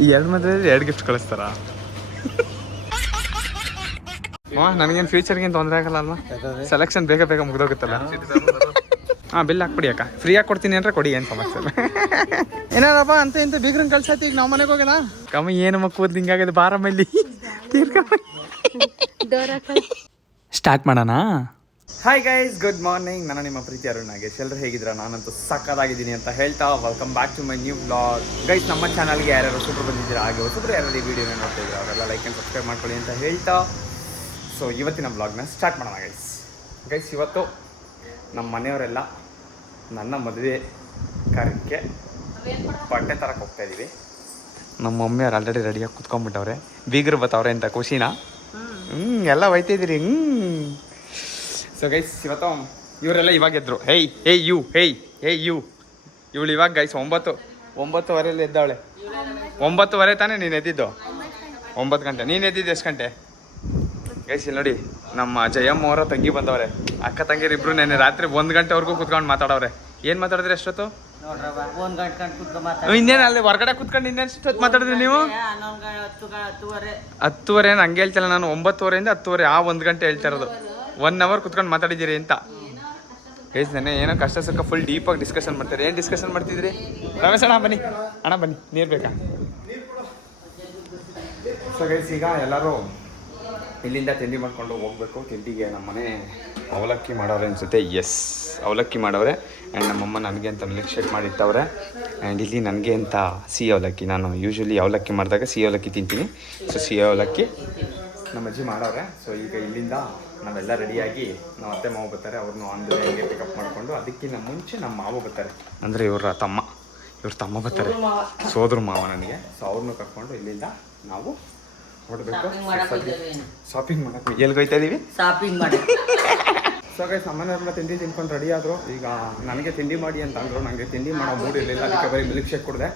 ಈ 2 ಮದುವೆ 2 ಗಿಫ್ಟ್ ಕಳಿಸ್ತಾರ. ನನಗೇನು ಫ್ಯೂಚರ್ಗೇನು ತೊಂದರೆ ಆಗಲ್ಲ ಅಲ್ವಾ? ಸೆಲೆಕ್ಷನ್ ಬೇಗ ಬೇಗ ಮುಗ್ದೋಗುತ್ತಲ್ಲ. ಹಾಂ, ಬಿಲ್ ಹಾಕ್ಬಿಡಿ ಅಕ್ಕ. ಫ್ರೀಯಾಗಿ ಕೊಡ್ತೀನಿ ಅಂದರೆ ಕೊಡಿ, ಏನು ಸಮಸ್ಯೆ ಇಲ್ಲ. ಏನಾರಪ್ಪ ಅಂತ ಇಂತ ಬೀಗ್ರನ್ ಕಳ್ಸತ್ತಿ. ಈಗ ನಾವು ಮನೆಗೆ ಹೋಗೋಣ. ಕಮ್ಮಿ ಏನು ಮಕ್ಕಳು ಹಿಂಗಾಗಿದೆ. ಬಾರಮ್ಮಲ್ಲಿ ಸ್ಟಾರ್ಟ್ ಮಾಡೋಣ. Hi guys, good morning. ನಾನು ನಿಮ್ಮ ಪ್ರೀತಿ ಅರುಣ್ ನಾಗೇಶ್. ಎಲ್ಲರೂ ಹೇಗಿದ್ದೀರಾ? ನಾನಂತೂ ಸಕ್ಕತ್ತಾಗಿದ್ದೀನಿ ಅಂತ ಹೇಳ್ತಾ welcome back to my new vlog. Guys, ನಮ್ಮ ಚಾನಲ್ಗೆ ಯಾರ್ಯಾರು ಹೊಸಬ್ರು ಬಂದಿದ್ದೀರಾ, ಹಾಗೆ ಹೊಸಬ್ರು ಯಾರು ಈ ವಿಡಿಯೋನ ನೋಡ್ತಾ ಇದ್ದೀರಾ ಅವರೆಲ್ಲ ಲೈಕ್ ಆ್ಯಂಡ್ ಸಬ್ಸ್ಕ್ರೈಬ್ ಮಾಡ್ಕೊಳ್ಳಿ ಅಂತ ಹೇಳ್ತಾ ಸೊ ಇವತ್ತಿನ ವ್ಲಾಗ್ನ ಸ್ಟಾರ್ಟ್ ಮಾಡೋಣ. ಗೈಸ್ ಇವತ್ತು ನಮ್ಮ ಮನೆಯವರೆಲ್ಲ ನನ್ನ ಮದುವೆ ಕಾರ್ಯಕ್ಕೆ ಬಟ್ಟೆ ತರಕ್ಕೆ ಹೋಗ್ತಾ ಇದ್ದೀವಿ. ನಮ್ಮ ಮಮ್ಮಿಯವ್ರು ಆಲ್ರೆಡಿ ರೆಡಿಯಾಗಿ ಕುತ್ಕೊಂಡ್ಬಿಟ್ಟವ್ರೆ. ಬೀಗರು ಬತ್ತವ್ರೆ ಅಂತ ಖುಷಿನಾ? ಎಲ್ಲ ಒಯ್ತಿದ್ದೀರಿ. ಸೊ ಗೈಸ್ ಇವತ್ತು ಇವರೆಲ್ಲ ಇವಾಗ ಎದ್ರು. ಹೇಯ್ ಯು ಇವಳು ಇವಾಗ ಗೈಸ್ 9:30 ಎದ್ದವಳೆ. 9:30 ತಾನೇ ನೀನು ಎದ್ದಿದ್ದು? 9 ಗಂಟೆ. ನೀನು ಎದ್ದಿದ್ದು ಎಷ್ಟು ಗಂಟೆ? ಗೈಸ್ ಇಲ್ಲಿ ನೋಡಿ, ನಮ್ಮ ಜಯಮ್ಮ ಅವರ ತಂಗಿ ಬಂದವ್ರೆ. ಅಕ್ಕ ತಂಗಿರು ಇಬ್ರು ನೆನ್ನೆ ರಾತ್ರಿ 1 ಗಂಟೆವರೆಗೂ ಕುತ್ಕೊಂಡು ಮಾತಾಡವ್ರೆ. ಏನು ಮಾತಾಡಿದ್ರಿ ಅಷ್ಟೊತ್ತು? ಇನ್ನೇನು ಅಲ್ಲಿ ಹೊರಗಡೆ ಕುತ್ಕೊಂಡು ಇನ್ನೇನು ಮಾತಾಡಿದ್ರಿ ನೀವು? 10:30 ಏನು ಹಂಗೆ ಹೇಳ್ತಿಲ್ಲ ನಾನು. 9:30 10:30 ಆ 1 ಗಂಟೆ ಹೇಳ್ತಾ ಇರೋದು. 1 ಅವರ್ ಕುತ್ಕೊಂಡು ಮಾತಾಡಿದ್ದೀರಿ ಅಂತ. ಗೈಸ್ ನೆನ್ನೆ ಏನೋ ಕಷ್ಟ ಸುಖ ಫುಲ್ ಡೀಪಾಗಿ ಡಿಸ್ಕಷನ್ ಮಾಡ್ತಾರೆ. ಏನು ಡಿಸ್ಕಷನ್ ಮಾಡ್ತಿದ್ರಿ? ರಮೇಶ್ ಅಣ್ಣ ಬನ್ನಿ ನೀರು ಬೇಕಾ? ಸೊ ಗೈಸ್ ಈಗ ಎಲ್ಲರೂ ಇಲ್ಲಿಂದ ತಿಂಡಿ ಮಾಡ್ಕೊಂಡು ಹೋಗ್ಬೇಕು. ತಿಂಡಿಗೆ ನಮ್ಮ ಮನೆ ಅವಲಕ್ಕಿ ಮಾಡೋರೆ ಅನಿಸುತ್ತೆ. ಎಸ್, ಅವಲಕ್ಕಿ ಮಾಡೋರೆ. ಆ್ಯಂಡ್ ನಮ್ಮಮ್ಮ ನನಗೆ ಅಂತ ಮಿಲ್ಕ್ ಶೇಕ್ ಮಾಡಿಟ್ಟವ್ರೆ. ಆ್ಯಂಡ್ ಇಲ್ಲಿ ನನಗೆ ಅಂತ ಸಿಹಿ ಅವಲಕ್ಕಿ. ನಾನು ಯೂಶ್ವಲಿ ಅವಲಕ್ಕಿ ಮಾಡಿದಾಗ ಸಿಹಿ ಅವಲಕ್ಕಿ ತಿಂತೀನಿ. ಸೊ ಸಿಹಿ ಅವಲಕ್ಕಿ ನಮ್ಮ ಅಜ್ಜಿ ಮಾಡವ್ರೆ. ಸೊ ಈಗ ಇಲ್ಲಿಂದ ನಾವೆಲ್ಲ ರೆಡಿಯಾಗಿ ನಮ್ಮ ಅತ್ತೆ ಮಾವು ಬರ್ತಾರೆ. ಅವ್ರನ್ನ ಆಂಧ್ರಗೆ ಪಿಕಪ್ ಮಾಡಿಕೊಂಡು ಅದಕ್ಕಿಂತ ಮುಂಚೆ ನಮ್ಮ ಮಾವು ಬರ್ತಾರೆ. ಅಂದರೆ ಇವ್ರ ತಮ್ಮ ಬರ್ತಾರೆ, ಸೋದ್ರ ಮಾವ ನನಗೆ. ಸೊ ಅವ್ರನ್ನೂ ಕರ್ಕೊಂಡು ಇಲ್ಲಿಂದ ನಾವು ಹೊರಡಬೇಕು ಶಾಪಿಂಗ್ ಮಾಡಕ್ಕೆ. ಎಲ್ಲಿಗೆ ಹೋಗ್ತಾ ಇದ್ದೀವಿ? ಶಾಪಿಂಗ್ ಮಾಡಿ. ಸೊ ಗೈಸ್ ನಮ್ಮನೆಯವ್ರೆಲ್ಲ ತಿಂಡಿ ತಿನ್ಕೊಂಡು ರೆಡಿ ಆದರು. ಈಗ ನನಗೆ ತಿಂಡಿ ಮಾಡಿ ಅಂತ ಅಂದರು. ನನಗೆ ತಿಂಡಿ ಮಾಡೋ ಮೂಡ್ ಇರಲಿಲ್ಲ, ಅದಕ್ಕೆ ಬರೀ ಮಿಲ್ಕ್ ಶೇಕ್ ಕುಡಿದೆ.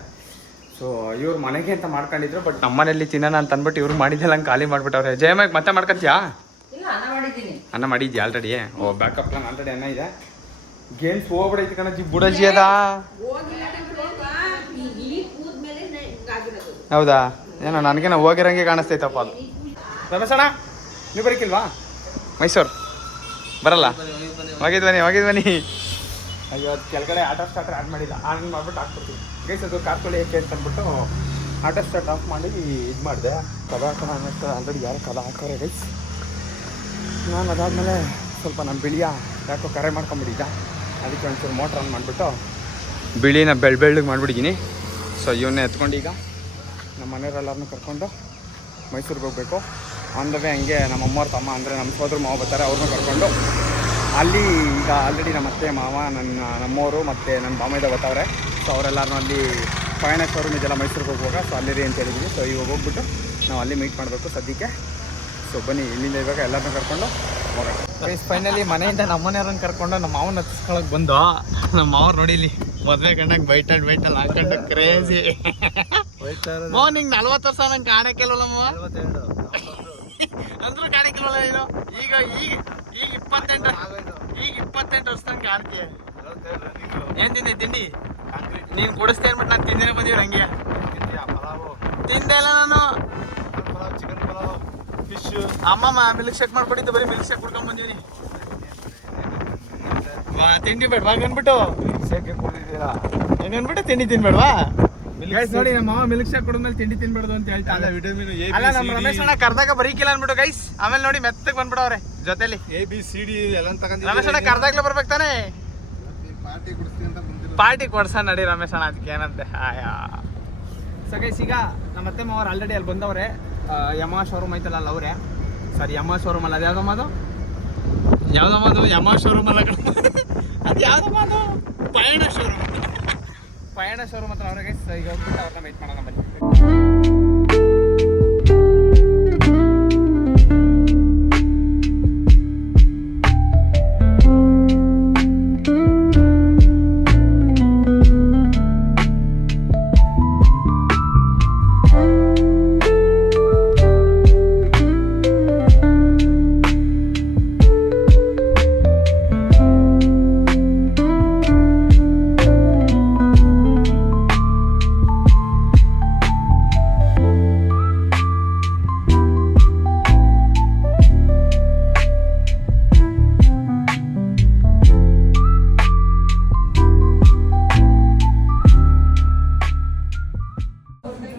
ಸೊ ಇವ್ರು ಮನೆಗೆ ಅಂತ ಮಾಡ್ಕೊಂಡಿದ್ರು, ಬಟ್ ನಮ್ಮನೇಲಿ ತಿನ್ನೋಣ ಅಂತ ಅಂದ್ಬಿಟ್ಟು ಇವ್ರು ಮಾಡಿದ್ದೆಲ್ಲ ಹಂಗೆ ಖಾಲಿ ಮಾಡಿಬಿಟ್ಟವ್ರೆ. ಜಯಮ್ಮಗೆ ಮತ್ತೆ ಮಾಡ್ಕೊತೀಯಾ? ಅನ್ನ ಮಾಡಿದ್ಯಾ ಆಲ್ರೆಡಿ? ಓ ಬ್ಯಾಕಪ್ ಪ್ಲಾನ್ ಆಲ್ರೆಡಿ ಅನ್ನ ಇದೆ. ಗೇಮ್ಸ್ ಹೋಗ್ಬಿಡೈತಿ ಕಣಜ್ಜಿ, ಬುಡಜ್ಜಿ ಅದ. ಹೌದಾ? ಏನೋ ನನಗೇನೋ ಹೋಗಿರಂಗೆ ಕಾಣಿಸ್ತೈತಪ್ಪ ಅದು. ರಮೇಶ್ ಅಣ್ಣ ನೀವು ಬರೀಕಿಲ್ವಾ? ಮೈಸೂರು ಬರಲ್ಲ? ಹೋಗಿದ್ ಬನ್ನಿ. ಅಯ್ಯೋ ಅದು ಕೆಳಗಡೆ ಆಟೋ ಸ್ಟಾರ್ಟರ್ ಆನ್ ಮಾಡಿಲ್ಲ. ಆನ್ ಮಾಡಿಬಿಟ್ಟು ಹಾಕ್ಬಿಡ್ತೀವಿ. ಗೈಸ್ ಅದು ಕಾರ್ಕೊಳ್ಳಿ ಏಕೆ ಅಂತ ಅಂದ್ಬಿಟ್ಟು ಆಟೋ ಸ್ಟಾರ್ಟ್ ಆಫ್ ಮಾಡಿ ಇದು ಮಾಡಿದೆ. ಕದ ಹಾಕೋಣ ಅನ್ನಿಸ್ತದೆ. ಆಲ್ರೆಡಿ ಯಾರು ಕದ ಹಾಕೋರೆ ಗೈಸ್. ನಾನು ಅದಾದಮೇಲೆ ಸ್ವಲ್ಪ ನಮ್ಮ ಬಿಳಿಯ ಯಾಕೋ ಕರೆ ಮಾಡ್ಕೊಂಬಿಟ್ಟಿದ್ದ. ಅದಕ್ಕೆ ಒಂಚೂರು ಮೋಟ್ರ್ ಆನ್ ಮಾಡಿಬಿಟ್ಟು ಬಿಳಿನ ಬೆಳ್ಳಗೆ ಮಾಡಿಬಿಟ್ಟಿದ್ದೀನಿ. ಸೊ ಇವನ್ನೇ ಎತ್ಕೊಂಡು ಈಗ ನಮ್ಮ ಮನೆಯವರೆಲ್ಲರನ್ನೂ ಕರ್ಕೊಂಡು ಮೈಸೂರಿಗೆ ಹೋಗಬೇಕು. ಆನ್ ದ ವೇ ಹಂಗೆ ನಮ್ಮ ಅಮ್ಮವ್ರ ತಮ್ಮ ಅಂದರೆ ನಮ್ಮ ಸೋದ್ರ ಮಾವ ಬರ್ತಾರೆ. ಅವ್ರನ್ನೂ ಕರ್ಕೊಂಡು ಅಲ್ಲಿ ಈಗ ಆಲ್ರೆಡಿ ನಮ್ಮ ಅತ್ತೆ ಮಾವ ನಮ್ಮವರು ಮತ್ತು ನನ್ನ ಮಾಮಯ್ದ ಬರ್ತಾವ್ರೆ. ಸೊ ಅವರೆಲ್ಲರೂ ಅಲ್ಲಿ ಫೈನಾನ್ಸ್ ಶೋರೂಮ್ ಇದೆಲ್ಲ ಮೈಸೂರಿಗೆ ಹೋಗುವಾಗ. ಸೊ ಅಲ್ಲಿರಿ ಅಂತ ಹೇಳಿದ್ವಿ. ಸೊ ಇವಾಗ ಹೋಗ್ಬಿಟ್ಟು ನಾವು ಅಲ್ಲಿ ಮೀಟ್ ಮಾಡಬೇಕು ಸದ್ಯಕ್ಕೆ. ಸೊ ಬನ್ನಿ ಇಲ್ಲಿಂದ ಇವಾಗ ಎಲ್ಲರನ್ನೂ ಕರ್ಕೊಂಡು ಹೋಗೋಣ. ಫೈನಲಿ ಮನೆಯಿಂದ ನಮ್ಮ ಮನೆಯವ್ರನ್ನ ಕರ್ಕೊಂಡು ನಮ್ಮ ಮಾವನ ಹತ್ತಿಸ್ಕೊಳಕ್ಕೆ ಬಂದು ನಮ್ಮ ಮಾವ್ರು ನೋಡಿಲಿ ಮದುವೆ ಕಂಡಂಗೆ ಬೈಟಲ್ಲಿ ಹಾಕೊಂಡು ಕ್ರೇಜಿ. ನಿಂಗೆ 40 ವರ್ಷ ನಂಗೆ ಕಾಣಕ್ಕಿಲ್ವಲ್ಲಮ್ಮ? ಅಂದ್ರೂ ಕಾಣಕ್ಕಿಲ್ವಲ್ಲ ನೀನು? ಈಗ 28 ವರ್ಷದಂಗೆ ಕಾಣ್ತೀಯ. ಏನು ತಿಂದೆ ತಿಂಡಿ? ನೀನು ಕೊಡಿಸ್ತೇ ಅಂದ್ಬಿಟ್ಟು ನಾನು ತಿಂದಿನೇ ಬಂದೀವಿ. ಹಂಗೆ ತಿಂದೆ ಇಲ್ಲ ನಾನು. ಫಿಶ್ ಅಮ್ಮಮ್ಮ ಮಿಲ್ಕ್ ಶೇಕ್ ಮಾಡ್ಕೊಟ್ಟಿದ್ದು, ಬರೀ ಮಿಲ್ಕ್ ಶೇಕ್ ಕುಡ್ಕೊಂಡ್ ಬಂದೀನಿ. ತಿಂಡಿ ಬೇಡವಾ ಅಂದ್ಬಿಟ್ಟು ಶೇಕ್ ಕುಡಿದಿದ್ದೀರಾ ಹೆಂಗನ್ಬಿಟ್ಟು ತಿಂಡಿ ತಿನ್ಬೇಡವಾ? ನೋಡಿ ನಮ್ಮ ಮಾವ ಮಿಲ್ಕ್ ಶೇಕ್ ಕುಡಿದ್ಮೇಲೆ ತಿಂಡಿ ತಿನ್ಬೇಡ್ದು ಅಂತ ಹೇಳ್ತಾ. ವಿಟಮಿನ್ ಅಲ್ಲ ನಮ್ಮ ರಮೇಶ್ ಅಣ್ಣ ಕರ್ದಾಗ ಬರೀಕಿಲ್ಲ ಅನ್ಬಿಟ್ಟು ಗೈಸ್. ಆಮೇಲೆ ನೋಡಿ ಮೆತ್ತಗೆ ಬಂದ್ಬಿಡವ್ರೆ ಜೊತೆಲಿ. ABCD ಎಲ್ಲ ತಗೊಂಡು ರಮೇಶ್ ಅಣ್ಣ ಕರ್ದಾಗ್ಲೇ ಬರ್ಬೇಕು ತಾನೆ? ಪಾರ್ಟಿ ಕೊಡ್ಸ ನಡಿ ರಮೇಶ್ ಅಣ್ಣ, ಅದಕ್ಕೆ ಏನಂತೆ. ಸೊ ಗೈಸ್ ಈಗ ನಮ್ಮ ಅತ್ತೆ ಮಾವರು ಆಲ್ರೆಡಿ ಅಲ್ಲಿ ಬಂದವ್ರೆ. ಯಮ ಶೋರೂಮ್ ಐತಲ್ಲ ಅಲ್ಲಿ ಅವರೇ. ಸರಿ ಯಮ ಶೋರೂಮ್ ಅಲ್ಲ, ಅದು ಯಾವುದಮ್ಮ ಯಮ ಶೋರೂಮ್ ಅಲ್ಲ ಅದು ಯಾವುದಮ್ಮ ಅದು ಪಯಣ ಶೋರೂಮ್ ಹತ್ರ ಅವ್ರಿಗೆ. ಈಗ ಹೋಗ್ಬಿಟ್ಟು ಅವ್ರನ್ನ ವೇಟ್ ಮಾಡೋಣ ಬನ್ನಿ.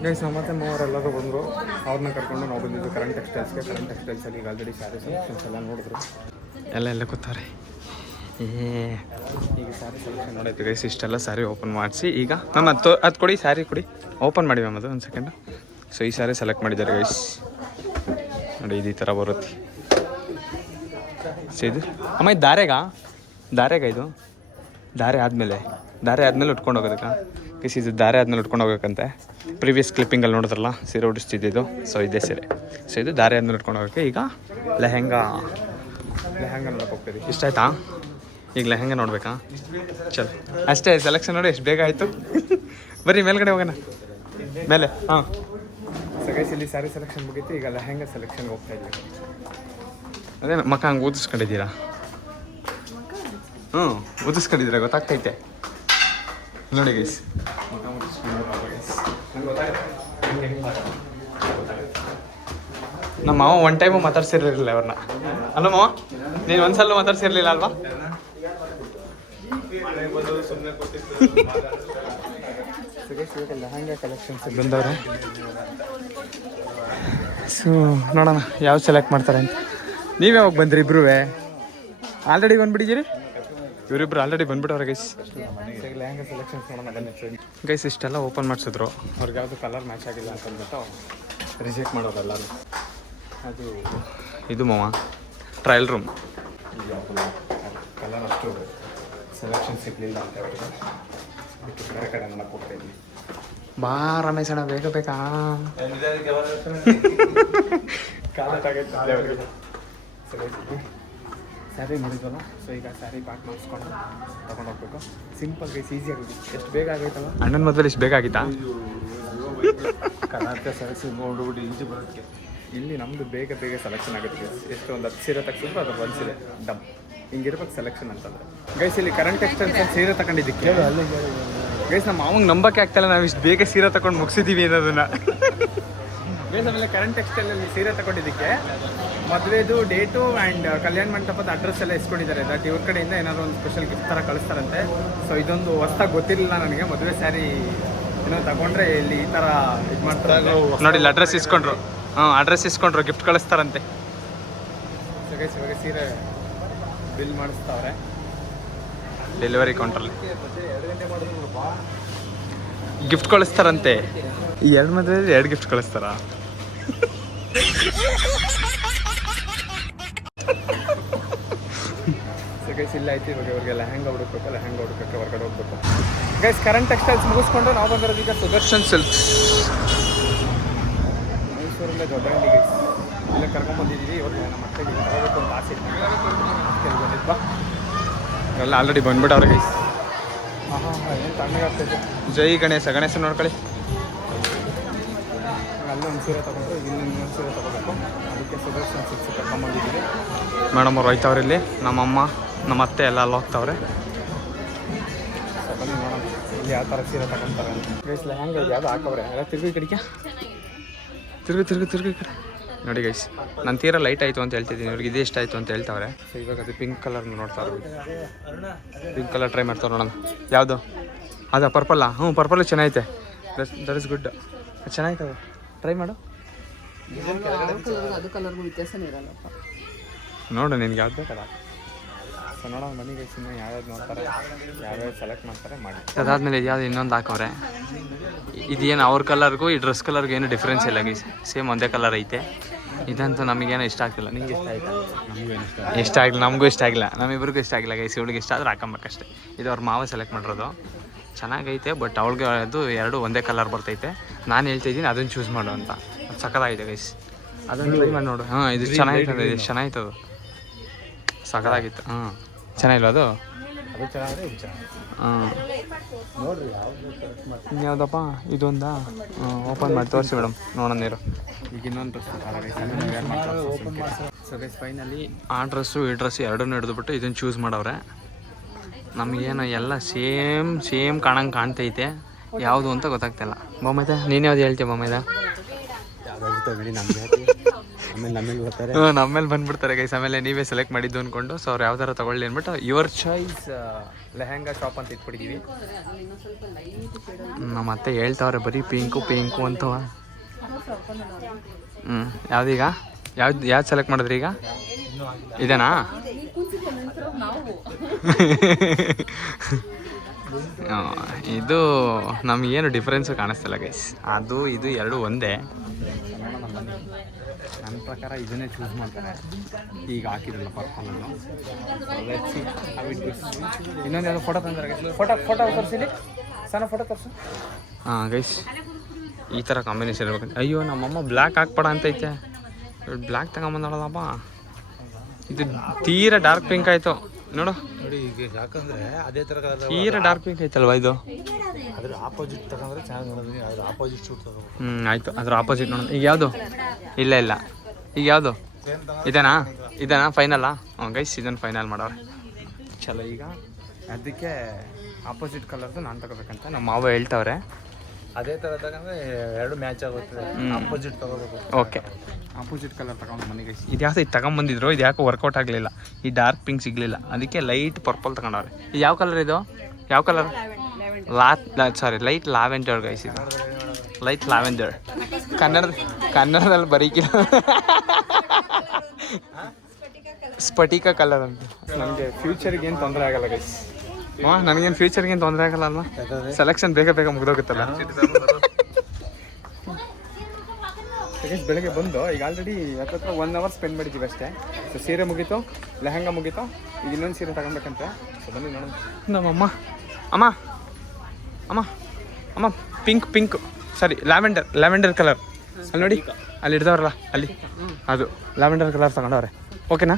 ಗೈಸ್ ನಮ್ಮ ಮತ್ತೆ ಮೂವರೆಲ್ಲರೂ ಬಂದರು. ಅವ್ರನ್ನ ಕರ್ಕೊಂಡು ನಾವು ಬಂದಿದ್ದು ಕರೆಂಟ್ ಟೆಕ್ಸ್ಟೈಲ್ಸ್ಗೆ. ಕರೆಂಟ್ ಟೆಕ್ಸ್ಟೈಲ್ಸಲ್ಲಿ ಈಗ ಆಲ್ರೆಡಿ ಸ್ಯಾರಿ ಸೆಲೆಕ್ಷನ್ಸ್ ಎಲ್ಲ ನೋಡಿದ್ರು. ಎಲ್ಲ ಕೂತಾರೆ. ಈಗ ಸ್ಯಾರಿ ಸೆಲೆಕ್ಷನ್ ನೋಡೈತೆ ಗೈಸ್. ಇಷ್ಟೆಲ್ಲ ಸ್ಯಾರಿ ಓಪನ್ ಮಾಡಿಸಿ ಈಗ ಮ್ಯಾಮ್ ಅದು ಕೊಡಿ, ಸ್ಯಾರಿ ಕೊಡಿ, ಓಪನ್ ಮಾಡಿ ಮ್ಯಾಮ್ ಅದು ಒಂದು ಸೆಕೆಂಡು. ಸೊ ಈ ಸ್ಯಾರಿ ಸೆಲೆಕ್ಟ್ ಮಾಡಿದ್ದಾರೆ ಗೈಸ್ ನೋಡಿ. ಇದು ಈ ಥರ ಬರುತ್ತೆ. ಸೊ ಇದು ಅಮ್ಮ ಇದು ದಾರೆಗ ಇದು ದಾರೆ ಆದಮೇಲೆ ಉಟ್ಕೊಂಡು ಹೋಗೋದಕ್ಕ ಗೈಸ್. ಇದು ದಾರೆ ಆದಮೇಲೆ ಉಟ್ಕೊಂಡು ಹೋಗೋಕ್ಕಂತೆ. ಪ್ರೀವಿಯಸ್ ಕ್ಲಿಪ್ಪಿಂಗಲ್ಲಿ ನೋಡಿದ್ರಲ್ಲ ಸೀರೆ ಉಡಿಸ್ತಿದ್ದು. ಸೊ ಇದೇ ಸೀರೆ. ಸೊ ಇದು ದಾರೆ ಆದಮೇಲೆ ಉಟ್ಕೊಂಡು ಹೋಗೋಕ್ಕೆ. ಈಗ ಲೆಹೆಂಗಾ ನೋಡೋಕೆ ಹೋಗ್ತೀವಿ. ಇಷ್ಟ ಆಯ್ತಾ? ಈಗ ಲೆಹೆಂಗಾ ನೋಡ್ಬೇಕಾ? ಚಲ್ ಅಷ್ಟೇ. ಸೆಲೆಕ್ಷನ್ ನೋಡಿ ಎಷ್ಟು ಬೇಗ ಆಯಿತು. ಬರ್ರಿ ಮೇಲ್ಗಡೆ ಹೋಗೋಣ ಮೇಲೆ. ಹಾಂ ಸೊ ಗೈಸ್ ಇಲ್ಲಿ ಸ್ಯಾರಿ ಸೆಲೆಕ್ಷನ್ ಮುಗೀತು. ಈಗ ಲೆಹೆಂಗಾ ಸೆಲೆಕ್ಷನ್ಗೆ ಹೋಗ್ತಾ ಇದ್ದೀವಿ. ಅದೇ ಮಕ್ಕ ಹಂಗೆ ಊದಿಸ್ಕೊಂಡಿದ್ದೀರಾ? ಊದಿಸ್ಕೊಂಡಿದ್ದೀರಾ ಗೊತ್ತಾಗ್ತೈತೆ ನೋಡಿ ಗೈಸ್. ನಮ್ಮ ಮಾವ ಒನ್ ಟೈಮು ಮಾತಾಡ್ಸಿರ್ಲಿಲ್ಲ ಅವ್ರನ್ನ. ಅಲ್ಲ ಮಾವ, ನೀನು ಒಂದ್ಸಲ ಮಾತಾಡ್ಸಿರ್ಲಿಲ್ಲ ಅಲ್ವಾ? ಲೆಹಂಗಾ ಕಲೆಕ್ಷನ್ಸ್ ಬಂದವ್ರೆ. ಸೊ ನೋಡೋಣ ಯಾವ ಸೆಲೆಕ್ಟ್ ಮಾಡ್ತಾರೆ ಅಂತ. ನೀವು ಯಾವಾಗ ಬಂದ್ರಿ? ಇಬ್ರು ಆಲ್ರೆಡಿ ಬಂದ್ಬಿಟ್ಟಿದ್ದೀರಿ? ಇವರಿಬ್ರು ಆಲ್ರೆಡಿ ಬಂದ್ಬಿಟ್ಟವ್ರೆ ಗೈಸ್. ಲೆಹಂಗಾ ಸೆಲೆಕ್ಷನ್ಸ್ ನೋಡೋಣ ಗೈಸ್. ಇಷ್ಟೆಲ್ಲ ಓಪನ್ ಮಾಡಿಸಿದ್ರು. ಅವ್ರಿಗೆ ಯಾವುದು ಕಲರ್ ಮ್ಯಾಚ್ ಆಗಿಲ್ಲ ಅಂತ ಅಂದ್ಬಿಟ್ಟು ರಿಜೆಕ್ಟ್ ಮಾಡೋದು ಎಲ್ಲರೂ. ಅದು ಇದು ಮಾವ ಟ್ರಯಲ್ ರೂಮ್. ಕಲರ್ ಅಷ್ಟು ಸೆಲೆಕ್ಷನ್ ಸಿಗಲಿಲ್ಲ ಅಂತ ಹೇಳಿದ್ರೆ ಅದಕ್ಕೆ ಬೇರೆ ಕಡೆ ನೋಡಕ್ಕೆ ಹೋಗ್ತಾ ಇದ್ವಿ. ಬಾ ರಮೇಶ್ ಅಣ್ಣ ಬೇಗ ಬೇಕಾ ಸ್ಯಾರಿ ನೋಡಿದ್ವಲ್ಲ. ಸೊ ಈಗ ಸ್ಯಾರಿ ಪ್ಯಾಕ್ ಮಾಡಿಸ್ಕೊಂಡು ತಗೊಂಡು ಹೋಗ್ಬೇಕು. ಸಿಂಪಲ್ ಗೈಸ್, ಈಸಿ ಆಗಿದೆ. ಎಷ್ಟು ಬೇಗ ಆಗೈತಲ್ಲ. ಅಣ್ಣನ ಮದುವೆ ಇಷ್ಟು ಬೇಗ ಆಗಿತ್ತಾ? ಕರ್ನಾಟಕ ಸೆಲೆಕ್ಷನ್ ನೋಡ್ಬಿಟ್ಟು ಇಂಚು ಬರೋದಕ್ಕೆ ಇಲ್ಲಿ ನಮ್ಮದು ಬೇಗ ಸೆಲೆಕ್ಷನ್ ಆಗುತ್ತೆ. ಎಷ್ಟು ಒಂದು 10 ಸೀರೆ ತಗ್ಸಿದ್ರು ಅದ್ರ ಒಂದು ಸೀರೆ ಡಮ್ ಹಿಂಗಿರ್ಬೇಕು ಸೆಲೆಕ್ಷನ್ ಅಂತಂದ್ರೆ. ಗೈಸ್ ಇಲ್ಲಿ ಕರೆಂಟ್ ಟೆಕ್ಸ್ಟೈಲ್ಸ್ ಸೀರೆ ತಗೊಂಡಿದ್ದಕ್ಕೆ ಗೈಸ್ ನಮ್ಮ ಮಾವಂಗೆ ನಂಬಕ್ಕೆ ಆಗ್ತಾಯಿಲ್ಲ ನಾವು ಇಷ್ಟು ಬೇಗ ಸೀರೆ ತಗೊಂಡು ಮುಗಿಸಿದ್ದೀವಿ ಅನ್ನೋದನ್ನು. ಗೈಸ್ ಆಮೇಲೆ ಕರೆಂಟ್ ಟೆಕ್ಸ್ಟೈಲಲ್ಲಿ ಸೀರೆ ತಗೊಂಡಿದ್ದಕ್ಕೆ ಮದುವೆದು ಡೇಟು ಆ್ಯಂಡ್ ಕಲ್ಯಾಣ ಮಂಟಪದ ಅಡ್ರೆಸ್ ಎಲ್ಲ ಇಸ್ಕೊಂಡಿದ್ದಾರೆ. ದಟ್ ಇವ್ರ ಕಡೆಯಿಂದ ಏನಾದ್ರು ಒಂದು ಸ್ಪೆಷಲ್ ಗಿಫ್ಟ್ ಥರ ಕಳಿಸ್ತಾರಂತೆ. ಸೊ ಇದೊಂದು ಹೊಸ್ದಾಗಿ ಗೊತ್ತಿರಲಿಲ್ಲ ನನಗೆ. ಮದುವೆ ಸ್ಯಾರಿ ಏನೋ ತಗೊಂಡ್ರೆ ಇಲ್ಲಿ ಈ ಥರ ಇದು ಮಾಡ್ತಾರೆ ನೋಡಿ. ಇಲ್ಲಿ ಅಡ್ರೆಸ್ ಇಸ್ಕೊಂಡ್ರು. ಅಡ್ರೆಸ್ ಇಸ್ಕೊಂಡ್ರು ಗಿಫ್ಟ್ ಕಳಿಸ್ತಾರಂತೆ. ಸೊ ಗೈಸ್ ಇವಾಗ ಸೀರೆ ಬಿಲ್ ಮಾಡಿಸ್ತಾವ್ರೆ ಡೆಲಿವರಿ ಕೌಂಟ್ರಲ್ಲಿ. ಗಿಫ್ಟ್ ಕಳಿಸ್ತಾರಂತೆ. ಈ 2 ಮದುವೆ 2 ಗಿಫ್ಟ್ ಕಳಿಸ್ತಾರಾ? ಸೊ ಗೈಸ್ ಇಲ್ಲ ಆಯ್ತು. ಇವಾಗ ಇವ್ರಿಗೆ ಲೆಹಂಗಾ ಹುಡುಕಕ್ಕೆ ಹೊರಗಡೆ ಹೋಗ್ಬೇಕು. ಗೈಸ್ ಕರೆಂಟ್ ಟೆಕ್ಸ್ಟೈಲ್ಸ್ ಮುಗಿಸ್ಕೊಂಡು ನಾವು ಬಂದಿರೋದು ಈಗ ಸುದರ್ಶನ್ ಸಿಲ್ಕ್ಸ್. ಮೈಸೂರಲ್ಲೇ ದೊಡ್ಡ ಅಂಗಡಿ ಗೈಸ್. ಇಲ್ಲೇ ಕರ್ಕೊಂಡ್ಬಂದಿದ್ದೀವಿ. ಇವ್ರಿಗೆ ನಮ್ಮ ಮಕ್ಕಳಿಗೆ ತಗೋಬೇಕು ಅಂತ ಆಸೆ ಇತ್ತು. ಬಂದಿದ್ವಾ ಎಲ್ಲ ಆಲ್ರೆಡಿ ಬಂದ್ಬಿಟ್ಟವ್ರೆ ಗೈಸ್. ಏನು ತಣ್ಣಗಾಗ್ತೈತೆ. ಜೈ ಗಣೇಶ ನೋಡ್ಕೊಳ್ಳಿ. ಅಲ್ಲೊಂದು ಸೀರೆ ತೊಗೊಂಡ್ರು, ಇನ್ನೊಂದು ಸೀರೆ ತೊಗೋಬೇಕು. ಅದಕ್ಕೆ ಸುದರ್ಶನ್ ಸಿಲ್ಕ್ಸ್ ಕರ್ಕೊಂಬಂದಿದ್ದೀವಿ. ಮೇಡಮ್ ಅವ್ರು ಹೋಯ್ತವ್ರೆ ಇಲ್ಲಿ. ನಮ್ಮಮ್ಮ ನಮ್ಮ ಅತ್ತೆ ಎಲ್ಲ ಅಲ್ಲಿ ಹೋಗ್ತಾವ್ರೆ. ಸೊ ಬನ್ನಿ ನೋಡೋಣ ಇಲ್ಲಿ ಯಾವ ಥರ ಸೀರೆ ತಗೊತಾರೆ ಅಂತ. ಗೈಸ್ ಲೆಹಂಗಾ ಯಾವುದು ಹಾಕವ್ರೆ ಎಲ್ಲ ತಿರುಗಿ ಕಡೆಗೆ ತಿರುಗಿ ಕಡೆ ನೋಡಿ ಗೈಸ್. ನಾನು ತೀರಾ ಲೈಟ್ ಆಯಿತು ಅಂತ ಹೇಳ್ತಿದ್ದೀನಿ. ಇವ್ರಿಗೆ ಇದೇ ಇಷ್ಟ ಆಯಿತು ಅಂತ ಹೇಳ್ತಾವ್ರೆ. ಸೊ ಇವಾಗ ಅದು ಪಿಂಕ್ ಕಲರ್ನ ನೋಡ್ತಾವ್ರೆ. ಪಿಂಕ್ ಕಲರ್ ಟ್ರೈ ಮಾಡ್ತಾವ್ರೆ ನೋಡೋಣ. ಯಾವುದು ಅದಾ? ಪರ್ಪಲ್ಲಾ? ಪರ್ಪಲ್ಲು ಚೆನ್ನಾಗೈತೆ. That is good. ಚೆನ್ನಾಯ್ತವೆ. ಟ್ರೈ ಮಾಡು. ಅದು ಕಲರ್ಗೂ ವ್ಯತ್ಯಾಸನೇ ಇರಲ್ಲಪ್ಪ. ನೋಡು ನಿನ್ಗೆ ಯಾವ್ದು ಬೇಕಲ್ಲ. ಸೊ ನೋಡೋಣ ಮನೆಗೆ ಸುಮ್ಮನೆ ಯಾವ್ಯಾವ್ದು ನೋಡ್ತಾರೆ, ಯಾವ್ಯಾವ್ದು ಸೆಲೆಕ್ಟ್ ಮಾಡ್ತಾರೆ ಮಾಡಿ. ಅದಾದಮೇಲೆ ಇದು ಯಾವುದು ಇನ್ನೊಂದು ಹಾಕವ್ರೆ. ಇದೇನು ಅವ್ರ ಕಲರ್ಗೂ ಈ ಡ್ರೆಸ್ ಕಲರ್ಗೂ ಏನು ಡಿಫ್ರೆನ್ಸ್ ಇಲ್ಲ ಗೈಸ್. ಸೇಮ್ ಒಂದೇ ಕಲರ್ ಐತೆ. ಇದಂತೂ ನಮಗೇನೋ ಇಷ್ಟ ಆಗ್ತಿಲ್ಲ. ನಿಂಗೆ ಇಷ್ಟ ಆಯ್ತಾ? ಇಷ್ಟ ಆಗಿಲ್ಲ. ನಮಗೂ ಇಷ್ಟ ಆಗಿಲ್ಲ. ನಮ್ಮಿಬ್ರಿಗೂ ಇಷ್ಟ ಆಗಿಲ್ಲ ಗೈಸ್. ಇವಳಿಗೆ ಇಷ್ಟ ಆದ್ರೆ ಹಾಕೊಂಬೇಕಷ್ಟೇ. ಇದು ಅವ್ರ ಮಾವ ಸೆಲೆಕ್ಟ್ ಮಾಡಿರೋದು. ಚೆನ್ನಾಗೈತೆ. ಬಟ್ ಅವಳಿಗೆ ಅದು 2 ಒಂದೇ ಕಲರ್ ಬರ್ತೈತೆ. ನಾನು ಹೇಳ್ತಾಯಿದ್ದೀನಿ ಅದನ್ನು ಚೂಸ್ ಮಾಡು ಅಂತ. ಅದು ಸಖತ್ತಾಗಿದೆ ಗೈಸ್. ಅದನ್ನು ಟ್ರೈ ಮಾಡಿ ನೋಡು. ಇದು ಚೆನ್ನಾಗಿರ್ತದೆ. ಇದು ಚೆನ್ನಾಗಿತ್ತದು. ಸಖತ್ತಾಗಿತ್ತು. ಚೆನ್ನಾಗಿಲ್ವ ಅದು? ಚೆನ್ನಾಗಿದೆ. ಇದು ಚೆನ್ನಾಗಿದೆ. ನೋಡಿರಿ ಇನ್ಯಾವುದಪ್ಪ ಇದೊಂದಾ? ಓಪನ್ ಮಾಡಿ ತೋರಿಸಿ ಮೇಡಮ್ ನೋಡೋಣ ನೀರು. ಈಗ ಇನ್ನೊಂದು ಡ್ರೆಸ್ ಓಪನ್ ಮಾಡಿ. ಸೊ ಗೈಸ್ ಫೈನಲಿ ಆ ಡ್ರೆಸ್ಸು ಈ ಡ್ರೆಸ್ಸು ಎರಡನ್ನೂ ಹಿಡಿದುಬಿಟ್ಟು ಇದನ್ನು ಚೂಸ್ ಮಾಡವ್ರೆ. ನಮಗೇನು ಎಲ್ಲ ಸೇಮ್ ಕಾಣಂಗೆ ಕಾಣ್ತೈತೆ. ಯಾವುದು ಅಂತ ಗೊತ್ತಾಗ್ತಾಯಿಲ್ಲ. ಬೊಮ್ಮೈತೆ ನೀನು ಯಾವ್ದು ಹೇಳ್ತೀಯ? ಬೊಮ್ಮೈದ ಬಿಡಿ ನಮಗೆ ಆಮೇಲೆ ಬರ್ತಾರೆ. ನಮ್ಮೇಲೆ ಬಂದ್ಬಿಡ್ತಾರೆ ಗೈಸ್. ಆಮೇಲೆ ನೀವೇ ಸೆಲೆಕ್ಟ್ ಮಾಡಿದ್ದು ಅಂದ್ಕೊಂಡು ಸೊ ಅವ್ರು ಯಾವ ಥರ ತೊಗೊಳ್ಳಿ ಅಂದ್ಬಿಟ್ಟು ಯುವರ್ ಚಾಯ್ಸ್ ಲೆಹಂಗಾ ಶಾಪ್ ಅಂತ ಇಟ್ಬಿಟ್ಟಿದ್ದೀವಿ. ನಮ್ಮ ಅತ್ತೆ ಹೇಳ್ತಾವ್ರೆ ಬರೀ ಪಿಂಕು ಪಿಂಕು ಅಂತವ. ಯಾವ್ದೀಗ ಯಾವ್ದು ಸೆಲೆಕ್ಟ್ ಮಾಡಿದ್ರಿ ಈಗ? ಇದೇನಾ? ಇದು ನಮಗೇನು ಡಿಫ್ರೆನ್ಸು ಕಾಣಿಸ್ತಿಲ್ಲ ಗೈಸ್. ಅದು ಇದು ಎರಡು ಒಂದೇ. ನನ್ನ ಪ್ರಕಾರ ಇದನ್ನೇ ಚೂಸ್ ಮಾಡ್ತಾರೆ ಈಗ ಹಾಕಿದ್ರಲ್ಲ ಪರ್ಫಾರ್ಮೆನ್ನು. ಇನ್ನೊಂದು ಯಾವುದೋ ಫೋಟೋ ತಂದ್ರೆ ಫೋಟೋ ತೋರಿಸಿಲಿ ಸಣ್ಣ ಫೋಟೋ ತೋರಿಸು. ಹಾಂ ಗೈಸ್ ಈ ಥರ ಕಾಂಬಿನೇಷನ್ ಇರ್ಬೇಕು. ಅಯ್ಯೋ ನಮ್ಮಮ್ಮ ಬ್ಲ್ಯಾಕ್ ಹಾಕ್ಬೇಡ ಅಂತೈತೆ, ಬ್ಲ್ಯಾಕ್ ತಗೊಂಬಂದಳಲ್ಲಪ್ಪ. ಇದು ತೀರಾ ಡಾರ್ಕ್ ಪಿಂಕ್ ಆಯಿತು ನೋಡು. ನೋಡಿ ಈಗ ಯಾಕಂದರೆ ಅದೇ ಥರ ತೀರಾ ಡಾರ್ಕ್ ಪಿಂಕ್ ಐತಲ್ವಾ ಇದು? ಅದ್ರ ಆಪೋಸಿಟ್ ತಗೊಂಡ್ರೆ ಚೆನ್ನಾಗಿ ನೋಡೋದು. ಅದ್ರ ಆಪೋಸಿಟ್ ಶೂಟ್ ತಗೋಬೇಕು. ಆಯಿತು, ಅದ್ರ ಆಪೋಸಿಟ್ ನೋಡೋಣ. ಈಗ ಯಾವುದು? ಇಲ್ಲ ಈಗ ಯಾವುದು? ಇದೇನಾ ಫೈನಲ್ಲಾ? ಗೈಸ್ ಇದನ್ನು ಫೈನಲ್ ಮಾಡೋರೆ. ಚಲೋ ಈಗ ಅದಕ್ಕೆ ಆಪೋಸಿಟ್ ಕಲರ್ದು ನಾನು ತಗೋಬೇಕಂತ ನಮ್ಮ ಮಾವ ಹೇಳ್ತವ್ರೆ. ಅದೇ ಥರ ತಗೊಂಡ್ರೆ ಎರಡು ಮ್ಯಾಚ್ ಆಗುತ್ತೆ. ಆಪೋಸಿಟ್ ತಗೋಬೇಕು. ಓಕೆ ಆಪೋಸಿಟ್ ಕಲರ್ ತಗೊಂಡು ಮನೆಗೆ. ಇದು ಯಾವುದು ಇದು ತಗೊಂಬಂದಿದ್ರು, ಇದು ಯಾಕೋ ವರ್ಕೌಟ್ ಆಗಲಿಲ್ಲ. ಈ ಡಾರ್ಕ್ ಪಿಂಕ್ ಸಿಗಲಿಲ್ಲ, ಅದಕ್ಕೆ ಲೈಟ್ ಪರ್ಪಲ್ ತಗೊಂಡವ್ರೆ. ಇದು ಯಾವ ಕಲರ್ ಇದು? ಯಾವ ಕಲರ್? Light lavender guys. ಇದು ಲೈಟ್ ಲ್ಯಾವೆಂಡರ್. ಕನ್ನಡದಲ್ಲಿ ಬರೀಕಿಲ್ಲ. ಸ್ಫಟಿಕ ಕಲರ್ ಅಂತ. ನನಗೆ ಫ್ಯೂಚರ್ಗೆ ಏನು ತೊಂದರೆ ಆಗಲ್ಲ ಗೈಸ್. ನನಗೇನು ಫ್ಯೂಚರ್ಗೇನು ತೊಂದರೆ ಆಗಲ್ಲ ಅಲ್ವಾ? ಸೆಲೆಕ್ಷನ್ ಬೇಗ ಮುಗಿದೋಗುತ್ತಲ್ಲ. ಬೆಳಗ್ಗೆ ಬಂದು ಈಗ ಆಲ್ರೆಡಿ ಹತ್ರ 1 hour ಸ್ಪೆಂಡ್ ಮಾಡಿದ್ದೀವಿ ಅಷ್ಟೇ. ಸೊ ಸೀರೆ ಮುಗೀತು, ಲೆಹಂಗಾ ಮುಗೀತು, ಈಗ ಇನ್ನೊಂದು ಸೀರೆ ತಗೊಬೇಕಂತ. ಸೊ ಬನ್ನಿ ನೋಡೋಣ. ನಮ್ಮಮ್ಮ ಅಮ್ಮ ಪಿಂಕ್ ಸಾರಿ ಲ್ಯಾವೆಂಡರ್ ಕಲರ್ ಅಲ್ಲಿ ನೋಡಿ, ಅಲ್ಲಿ ಹಿಡ್ದವ್ರಲ್ಲ ಅಲ್ಲಿ, ಅದು ಲ್ಯಾವೆಂಡರ್ ಕಲರ್ ತಗೊಂಡವ್ರೆ. ಓಕೆನಾ?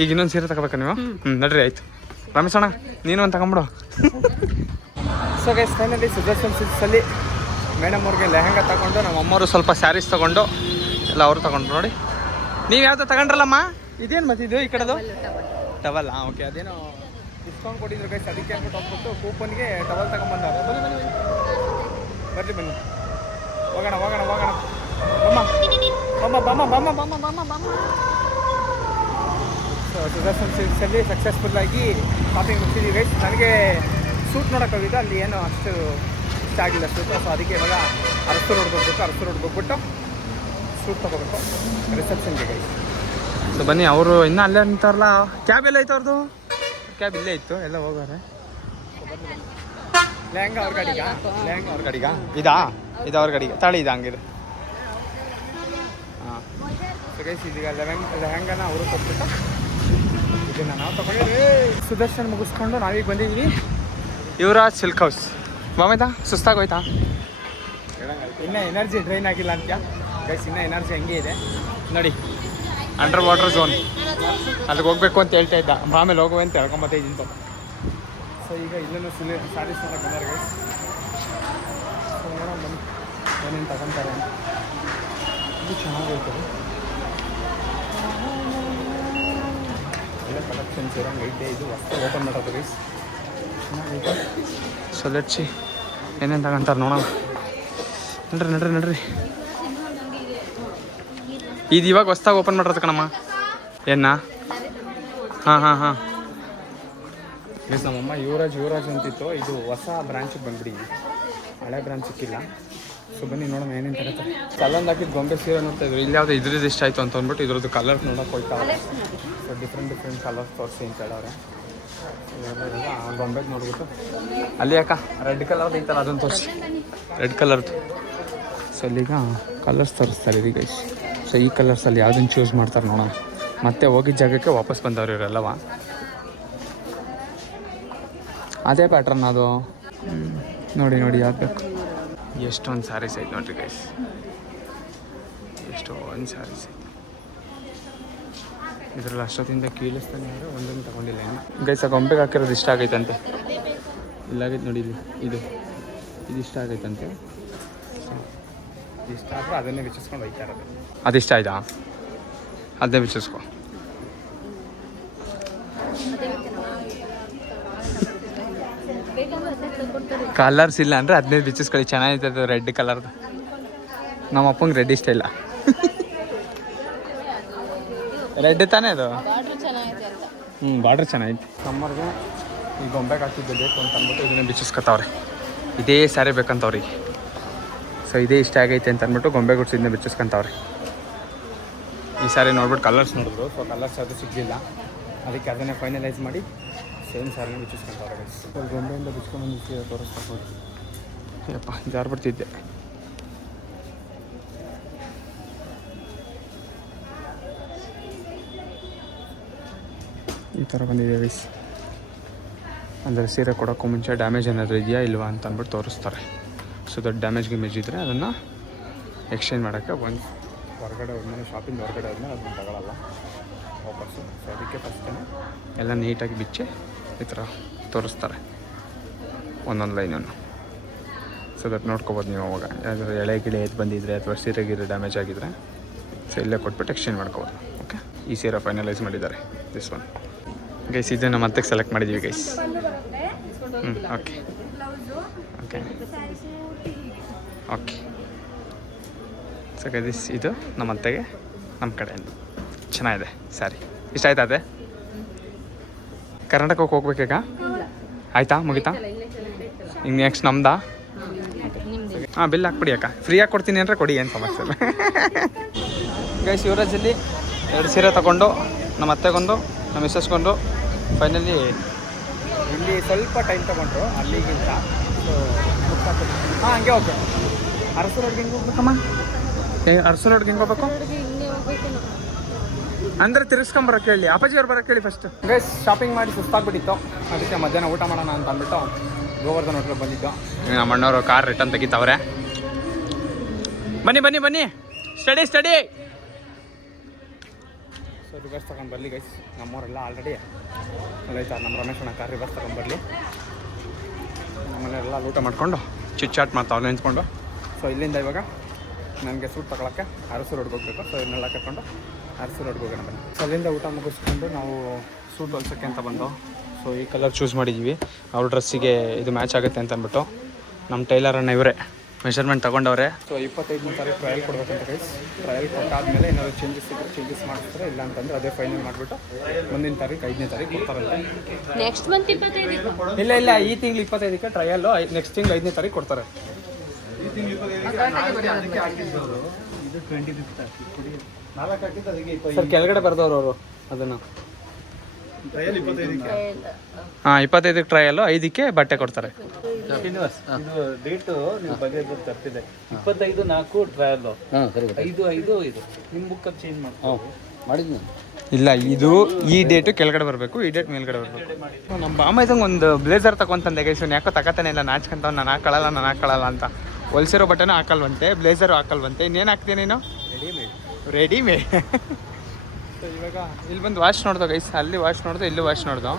ಈಗ ಇನ್ನೊಂದು ಸೀರೆ ತಗೋಬೇಕಾ ನೀವು? ನಡ್ರಿ ಆಯ್ತು. ರಮೇಶ್ ಅಣ್ಣ ನೀನು ಒಂದು ತಗೊಂಬಿಡು. ಸೊ ಗೈಸ್ ಫೈನಲಿ ಸುದರ್ಶನ್ ಸಿಲ್ಕ್ಸಲ್ಲಿ ಮೇಡಮ್ ಅವ್ರಿಗೆ ಲೆಹಂಗಾ ತಗೊಂಡು, ನಮ್ಮ ಅಮ್ಮವರು ಸ್ವಲ್ಪ ಸ್ಯಾರೀಸ್ ತೊಗೊಂಡು ಎಲ್ಲ ಅವರು ತಗೊಂಡ್ರು. ನೋಡಿ ನೀವು ಯಾವ್ದು ತಗೊಂಡ್ರಲ್ಲಮ್ಮ? ಇದೇನು ಮತ್ತಿದು ಈ ಕಡೆದು ಟವಲ್? ಓಕೆ ಅದೇನೋ ಡಿಸ್ಕೌಂಟ್ ಕೊಟ್ಟಿದ್ರು ಗೈಸ್, ಅದಕ್ಕೆ ಅಂದ್ಬಿಟ್ಟು ಹೋಗ್ಬಿಟ್ಟು ಕೂಪನ್ಗೆ ಟವಲ್ ತಗೊಂಡ್ಬಂದವ್ರೆ. ಬನ್ನಿ ಹೋಗೋಣ ಬಮ್ಮ. ಸೊ ಸುದರ್ಶನ್ ಸಿಲ್ಕ್ಸಲ್ಲಿ ಸಕ್ಸಸ್ಫುಲ್ಲಾಗಿ ಶಾಪಿಂಗ್ ಮುಗಿಸಿದ್ದೀವಿ ಗೈಸ್. ನನಗೆ ಸೂಟ್ ನೋಡೋಕೆ ಹೋಗಿದ್ದು, ಅಲ್ಲಿ ಏನೋ ಅಷ್ಟು ಇಷ್ಟ ಆಗಿಲ್ಲ ಸೂಟು. ಸೊ ಅದಕ್ಕೆ ಇವಾಗ ಅರಸು ರೋಡ್ಗೆ ಹೋಗ್ಬಿಟ್ಟು ಸೂಟ್ ತೊಗೋಬೇಕು ರಿಸೆಪ್ಷನ್ಗೆ ಗೈಸ್. ಸೊ ಬನ್ನಿ, ಅವರು ಇನ್ನೂ ಅಲ್ಲೇ ನಿಂತಾರಲ್ಲ. ಕ್ಯಾಬ್ ಎಲ್ಲ ಐತೆ ಅವ್ರದ್ದು? ಕ್ಯಾಬ್ ಇಲ್ಲೇ ಇತ್ತು, ಎಲ್ಲ ಹೋಗೋರೆ. ಲೆಹಂಗಾ ಅವ್ರ ಗಾಡಿಗ ಇದು ಅವ್ರ ಗಾಡಿಗೆ ತಾಳಿ ಇದು ಹಂಗಿದೆ. ಹಾಂ ಸೊ ಗೈಸ್ ಇದೀಗ ಲೆಹಂಗಾನ ಅವರು ಕೊಟ್ಬಿಟ್ಟು ಇದನ್ನು ನಾವು ತಗೊಂಡಿದ್ದೀವಿ. ಸುದರ್ಶನ್ ಮುಗಿಸ್ಕೊಂಡು ನಾವೀಗ ಬಂದಿದ್ದೀವಿ ಯುವರಾಜ್ ಸಿಲ್ಕ್ ಹೌಸ್. ಮಾಮಯ್ತಾ ಸುಸ್ತಾಗೋಯ್ತಾ? ಇನ್ನೂ ಎನರ್ಜಿ ಡ್ರೈನ್ ಆಗಿಲ್ಲ ಅಂತ್ಯಾ ಗೈಸ್? ಇನ್ನೂ ಎನರ್ಜಿ ಹಂಗೆ ಇದೆ ನೋಡಿ. ಅಂಡರ್ ವಾಟರ್ ಝೋನ್ ಅಲ್ಲಿಗೆ ಹೋಗ್ಬೇಕು ಅಂತ ಹೇಳ್ತಾ ಇದ್ದ. ಆಮೇಲೆ ಹೋಗುವೆ ಅಂತ ಹೇಳ್ಕೊಂಬತ್ತ ಇದ್ದೀನಿ ಪಾಪ. ಸೊ ಈಗ ಇಲ್ಲೂ ಸ್ಯಾರೀಸ್ ಎಲ್ಲ ಬಂದಾರೆ ಗೈಸ್. ಸೊ ನೋಡೋಣ ಬನ್ನಿ ಏನೇನು ತಗೊತಾರೆ ಅಂತ. ಇದು ಚೆನ್ನಾಗೈತೆ, ಎಲ್ಲ ಕಲೆಕ್ಷನ್ಸ್ ಇರೋಂಗೈತೆ. ಇದು ಹೊಸ ಓಪನ್ ಮಾಡೋದು ಗೈಸ್, ಚೆನ್ನಾಗೈತೆ. ಸೊ ಲೆಟ್ಸಿ ಏನೇನು ತಗೊಂತಾರೆ ನೋಡೋಣ. ನಡ್ರಿ ಇದು ಇವಾಗ ಹೊಸ್ದಾಗಿ ಓಪನ್ ಮಾಡಿರೋದು ಕಣಮ್ಮ. ಏನ? ಹಾಂ ಗೈಸ್ ನಮ್ಮಮ್ಮ ಯುವರಾಜ್ ಅಂತಿತ್ತು. ಇದು ಹೊಸ ಬ್ರಾಂಚಿಗೆ ಬಂದ್ಬಿಡಿ, ಹಳೆ ಬ್ರಾಂಚ್ ಸಿಕ್ಕಿಲ್ಲ. ಸೊ ಬನ್ನಿ ನೋಡೋಣ ಏನೇನು ತಗೋತಾರೆ. ಕಲ್ಲೊಂದು ಹಾಕಿದ್ದು ಗೊಂಬೆ ಸೀರೆ ನೋಡ್ತಾ ಇದ್ರು. ಇಲ್ಲಿ ಯಾವುದು ಇದ್ರದ್ದು ಇಷ್ಟ ಆಯಿತು ಅಂತ ಅಂದ್ಬಿಟ್ಟು ಇದ್ರದ್ದು ಕಲರ್ ನೋಡೋಕೆ ಹೋಗ್ತಾವೆ. ಸೊ ಡಿಫ್ರೆಂಟ್ ಕಲರ್ಸ್ ತೋರಿಸಿ ಅಂತ ಹೇಳೋರೆ. ಆ ಗೊಂಬೆಗೆ ನೋಡ್ಬಿಟ್ಟು ಅಲ್ಲಿ ಯಾಕ ರೆಡ್ ಕಲರ್ದು ಐತಲ್ಲ ಅದನ್ನು ತೋರಿಸಿ, ರೆಡ್ ಕಲರ್ದು. ಸೊ ಅಲ್ಲೀಗ ಕಲರ್ಸ್ ತೋರಿಸ್ತಾರೆ ಇದೀಗ ಗೈಸ್. ಸೊ ಈ ಕಲರ್ಸಲ್ಲಿ ಯಾವುದನ್ನು ಚೂಸ್ ಮಾಡ್ತಾರೆ ನೋಡೋಣ. ಮತ್ತೆ ಹೋಗಿದ್ದ ಜಾಗಕ್ಕೆ ವಾಪಸ್ ಬಂದವ್ರು ಇವರೆಲ್ಲವ. ಅದೇ ಪ್ಯಾಟ್ರನ್ ಅದು. ನೋಡಿ ಯಾವ್ದು ಬೇಕು. ಎಷ್ಟೊಂದು ಸ್ಯಾರೀಸ್ ಐತೆ ನೋಡ್ರಿ ಗೈಸ್, ಎಷ್ಟೊಂದು ಸ್ಯಾರೀಸ್ ಐತೆ. ಇದರಲ್ಲಿ ಅಷ್ಟೊತ್ತಿಂದ ಕೀಳಿಸ್ತಾನೆ ಆದರೆ ಒಂದೊಂದು ತೊಗೊಂಡಿಲ್ಲ ಇನ್ನು ಗೈಸ್. ಆ ಗೊಂಬೆಗೆ ಹಾಕಿರೋದು ಇಷ್ಟ ಆಗೈತಂತೆ. ಇಲ್ಲಾಗೈತೆ ನೋಡಿ, ಇದು ಇಷ್ಟ ಆಗೈತಂತೆ. ಇಷ್ಟ ಆದರೆ ಅದನ್ನೇ ಬಿಚ್ಚಿಸ್ಕೊಂಡು ಹೋಗ್ತಾ ಇರೋದು. ಅದಿಷ್ಟ ಆಯ್ತಾ? ಅದನ್ನೇ ಬಿಚ್ಚಿಸ್ಕೊ. ಕಲರ್ಸ್ ಇಲ್ಲ ಅಂದರೆ 15 ಬಿಚ್ಚಿಸ್ಕೊಳ್ಳಿ, ಚೆನ್ನಾಗಿರ್ತದೆ ರೆಡ್ ಕಲರ್ದು. ನಮ್ಮ ಅಪ್ಪಂಗೆ ರೆಡ್ ಇಷ್ಟ ಇಲ್ಲ. ರೆಡ್ ತಾನೇ ಅದು? ಬಾರ್ಡ್ರ್ ಚೆನ್ನಾಗಿದೆ ಅಂತ. ಬಾರ್ಡ್ರ್ ಚೆನ್ನಾಗಿತ್ತು. ಸಮ್ಮರ್ಗೆ ಈ ಗೊಂಬೆಗೆ ಹಾಕಿದ್ದು ಬೇಕು ಅಂತ ಅಂದ್ಬಿಟ್ಟು ಇದನ್ನು ಬಿಚ್ಚಿಸ್ಕೊತಾವ್ರೆ. ಇದೇ ಸ್ಯಾರಿ ಬೇಕಂತವ್ರಿಗೆ. ಸೊ ಇದೇ ಇಷ್ಟ ಆಗೈತೆ ಅಂತ ಅಂದ್ಬಿಟ್ಟು ಗೊಂಬೆ ಗುಡ್ಸಿ ಇದನ್ನ ಬಿಚ್ಚಿಸ್ಕೊಂತವ್ರೆ. ಈ ಸಾರಿ ನೋಡ್ಬಿಟ್ಟು ಕಲರ್ಸ್ ನೋಡಿದ್ರು. ಸೊ ಕಲರ್ಸ್ ಅದು ಸಿಗಲಿಲ್ಲ, ಅದಕ್ಕೆ ಅದನ್ನೇ ಫೈನಲೈಸ್ ಮಾಡಿ ಸೇಮ್ ಸಾರಿನ ಬಿಚ್ಚಿಸ್ಕೊಂತವ್ರೆ. ಗೊಂಬೆಯಿಂದ ಬಿಚ್ಕೊಂಡ್ಬಂದು ತೋರಿಸ್ಬೇಕು. ಯಪ್ಪ ಜಾರು ಬಿಡ್ತಿದ್ದೆ. ಈ ಥರ ಬಂದಿದೆ ವೈಸ್. ಅಂದರೆ ಸೀರೆ ಕೊಡೋಕ್ಕೂ ಮುಂಚೆ ಡ್ಯಾಮೇಜ್ ಏನಾದರೂ ಇದೆಯಾ ಇಲ್ವಾ ಅಂತ ಅಂದ್ಬಿಟ್ಟು ತೋರಿಸ್ತಾರೆ. ಸೊ ದೊಡ್ಡ ಡ್ಯಾಮೇಜ್ ಗಿಮೇಜ್ ಇದ್ದರೆ ಅದನ್ನು ಎಕ್ಸ್ಚೇಂಜ್ ಮಾಡೋಕ್ಕೆ ಒಂದು ಹೊರಗಡೆ ಹೋದ್ಮೇಲೆ, ಶಾಪಿಂಗ್ ಹೊರಗಡೆ ಹೋದ್ಮೇಲೆ ಅದನ್ನು ತಗೊಳ್ಳಲ್ಲ ವಾಪಸ್ಸು. ಸೊ ಅದಕ್ಕೆ ಫಸ್ಟೇ ಎಲ್ಲ ನೀಟಾಗಿ ಬಿಚ್ಚಿ ಈ ಥರ ತೋರಿಸ್ತಾರೆ ಒಂದೊಂದು ಲೈನನ್ನು. ಸೊ ದಟ್ ನೋಡ್ಕೊಬೋದು ನೀವು ಅವಾಗ ಯಾವ್ದಾದ್ರು ಎಳೆ ಗಿಳೆ ಎದ್ದು ಬಂದಿದ್ರೆ ಅಥವಾ ಸೀರೆ ಗಿರೆ ಡ್ಯಾಮೇಜ್ ಆಗಿದ್ದರೆ ಸೊ ಇಲ್ಲೇ ಕೊಟ್ಬಿಟ್ಟು ಎಕ್ಸ್ಚೇಂಜ್ ಮಾಡ್ಕೋಬೋದು. ಓಕೆ, ಈ ಸೀರೆ ಫೈನಲೈಸ್ ಮಾಡಿದ್ದಾರೆ ದಿಸ್ ಒನ್ ಗೈಸ್. ಇದನ್ನು ಮತ್ತೆ ಸೆಲೆಕ್ಟ್ ಮಾಡಿದ್ದೀವಿ guys. Okay okay okay. So guys ಇದು ನಮ್ಮ ಅತ್ತೆಗೆ ನಮ್ಮ ಕಡೆಯಿಂದ ಚೆನ್ನಾಗಿದೆ ಸ್ಯಾರಿ. ಇಷ್ಟ ಆಯ್ತಾ ಅದೇ? ಕರ್ನಾಟಕಕ್ಕೆ ಹೋಗ್ಬೇಕೀಗ? ಆಯಿತಾ, ಮುಗಿತಾ? ಈಗ ನೆಕ್ಸ್ಟ್ ನಮ್ದಾ? ಹಾಂ, ಬಿಲ್ ಹಾಕ್ಬಿಡಿ ಅಕ್ಕ. ಫ್ರೀಯಾಗಿ ಕೊಡ್ತೀನಿ ಅಂದರೆ ಕೊಡಿ, ಏನು ಸಮಸ್ಯೆ ಇಲ್ಲ. ಗೈಸ್ ಯುವರಾಜಲ್ಲಿ 2 ಸೀರೆ ತೊಗೊಂಡು ನಮ್ಮ ಅತ್ತೆಗೊಂದು ನಮ್ಮ ಮಿಸ್ಸಸ್ಗೊಂದು ಫೈನಲಿ ಇಲ್ಲಿ ಸ್ವಲ್ಪ ಟೈಮ್ ತೊಗೊಂಡ್ರು ಅಲ್ಲಿಗಿಂತ. ಸೊ ಹಾಂ, ಹಂಗೆ ಓಕೆ. ಅರಸು ರೋಡ್ಗೆ ಹೆಂಗೆ ಹೋಗ್ಬೇಕಮ್ಮ? ಅರಸು ರೋಡ್ಗೆ ಹೆಂಗೆ ಹೋಗ್ಬೇಕು ಅಂದರೆ ತಿರ್ಸ್ಕೊಂಬರೋಕೆ ಹೇಳಿ, ಅಪ್ಪಾಜಿಯವ್ರು ಬರೋಕೆ ಹೇಳಿ ಫಸ್ಟ್. ಗೈಸ್ ಶಾಪಿಂಗ್ ಮಾಡಿ ಸುಸ್ತಾಗ್ಬಿಟ್ಟಿತ್ತು, ಅದಕ್ಕೆ ಮಧ್ಯಾಹ್ನ ಊಟ ಮಾಡೋಣ ಅಂತ ಅಂದ್ಬಿಟ್ಟು ಗೋವರ್ಧನ್ ಹೋಟ್ಲಿಗೆ ಬಂದಿದ್ದು. ನಮ್ಮ ಅಣ್ಣವರು ಕಾರ್ ರಿಟರ್ನ್ ತೆಗಿತಾವ್ರೆ. ಬನ್ನಿ ಬನ್ನಿ ಬನ್ನಿ, ಸ್ಟಡಿ ಸ್ಟಡಿ. ಸೊ ರಿವರ್ಸ್ ತಗೊಂಡು ಬರಲಿ ಗೈಸ್. ನಮ್ಮವರೆಲ್ಲ ಆಲ್ರೆಡಿ ಆಯ್ತಾ, ನಮ್ಮ ರಮೇಶ್ ಅಣ್ಣ ಕಾರ್ ರಿವರ್ಸ್ ತಗೊಂಡು ಬರಲಿ. ನಮ್ಮನೆಲ್ಲ ಊಟ ಮಾಡಿಕೊಂಡು ಚಿಟ್ ಚಾಟ್ ಮಾಡ್ತಾವ್ರು ನಿಂತ್ಕೊಂಡು. ಸೊ ಇಲ್ಲಿಂದ ಇವಾಗ ನನಗೆ ಸೂಟ್ ತಗೊಳಕ್ಕೆ ಅರಸು ರೋಡ್ಗೆ ಹೋಗ್ಬೇಕು. ಸೊ ಇದನ್ನೆಲ್ಲ ಕಟ್ಕೊಂಡು ಅರಸು ರೋಡ್ಗೆ ಹೋಗೋಣ ಬನ್ನಿ. ಸೊ ಅಲ್ಲಿಂದ ಊಟ ಮುಗಿಸ್ಕೊಂಡು ನಾವು ಸೂಟ್ ಹೊಲ್ಸೋಕ್ಕೆ ಅಂತ ಬಂದು ಸೊ ಈ ಕಲರ್ ಚೂಸ್ ಮಾಡಿದ್ದೀವಿ. ಅವ್ರ ಡ್ರೆಸ್ಸಿಗೆ ಇದು ಮ್ಯಾಚ್ ಆಗುತ್ತೆ ಅಂತ ಅಂದ್ಬಿಟ್ಟು ನಮ್ಮ ಟೈಲರ್ ಅಣ್ಣ ಇವರೇ ಮೆಷರ್ಮೆಂಟ್ ತೊಗೊಂಡವ್ರೆ. ಸೊ 25ನೇ ತಾರೀಕು ಟ್ರಯಲ್ ಕೊಡ್ಬೇಕಂತ ಗೈಸ್. ಟ್ರಯಲ್ ಕೊಟ್ಟಾದ್ಮೇಲೆ ಏನಾದರೂ ಚೇಂಜಸ್ ಇದ್ದರೆ ಚೇಂಜಸ್ ಮಾಡಿಸ್ತಾರೆ, ಇಲ್ಲ ಅಂತಂದ್ರೆ ಅದೇ ಫೈನಲ್ ಮಾಡಿಬಿಟ್ಟು ಮುಂದಿನ ತಾರೀಕು 5ನೇ ತಾರೀಕು ಕೊಡ್ತಾರಂತೆ. ನೆಕ್ಸ್ಟ್ ಮಂತ್ 25 ಇಲ್ಲ ಇಲ್ಲ, ಈ ತಿಂಗಳು 25ಕ್ಕೆ ಟ್ರಯಲ್ಲು, ನೆಕ್ಸ್ಟ್ ತಿಂಗಳು 5ನೇ ತಾರೀಕು ಕೊಡ್ತಾರೆ. ಸರ್ ಕೆಳಗಡೆ ಬರ್ದವ್ರು ಅವರು ಅದನ್ನು. ಹಾಂ, 25ಕ್ಕೆ ಟ್ರಯಲ್ಲು, 5ಕ್ಕೆ ಬಟ್ಟೆ ಕೊಡ್ತಾರೆ. ಡೇಟು ನೀವು ಬಗ್ಗೆ ತರ್ತಿದೆ. 25/4 ಟ್ರಯಲ್ಲು, 5/5 ಇದು ನಿಮ್ಮ ಬುಕ್ಕಲ್ಲಿ ಚೇಂಜ್ ಮಾಡಿದ್ವಿ. ಇಲ್ಲ, ಇದು ಈ ಡೇಟು ಕೆಳಗಡೆ ಬರಬೇಕು, ಈ ಡೇಟ್ ಮೇಲ್ಗಡೆ ಬರಬೇಕು. ನಮ್ಮ ಬಾಮೈದಂಗೆ ಒಂದು ಬ್ಲೇಸರ್ ತಗೊಂತಂದೆ ಗೈಸ್. ಯಾಕೋ ತಗೋತಾನೆ ಇಲ್ಲ, ನಾಚ್ಕೊಂತ ನಾನು ಹಾಕೊಳ್ಳಲ್ಲ ಅಂತ. ಹೊಲ್ಸಿರೋ ಬಟ್ಟೆನೂ ಹಾಕಲ್ವಂತೆ, ಬ್ಲೇಸರು ಹಾಕಲ್ವಂತೆ. ಇನ್ನೇನು ಹಾಕ್ತೀನಿ ನೀನು? ರೆಡಿಮೇಡ್. ಸೊ ಇವಾಗ ಇಲ್ಲಿ ಬಂದು ವಾಶ್ ನೋಡ್ದೋ ಗೈಸ್. ಅಲ್ಲಿ ವಾಶ್ ನೋಡ್ದು, ಇಲ್ಲಿ ವಾಶ್ ನೋಡ್ದೋ.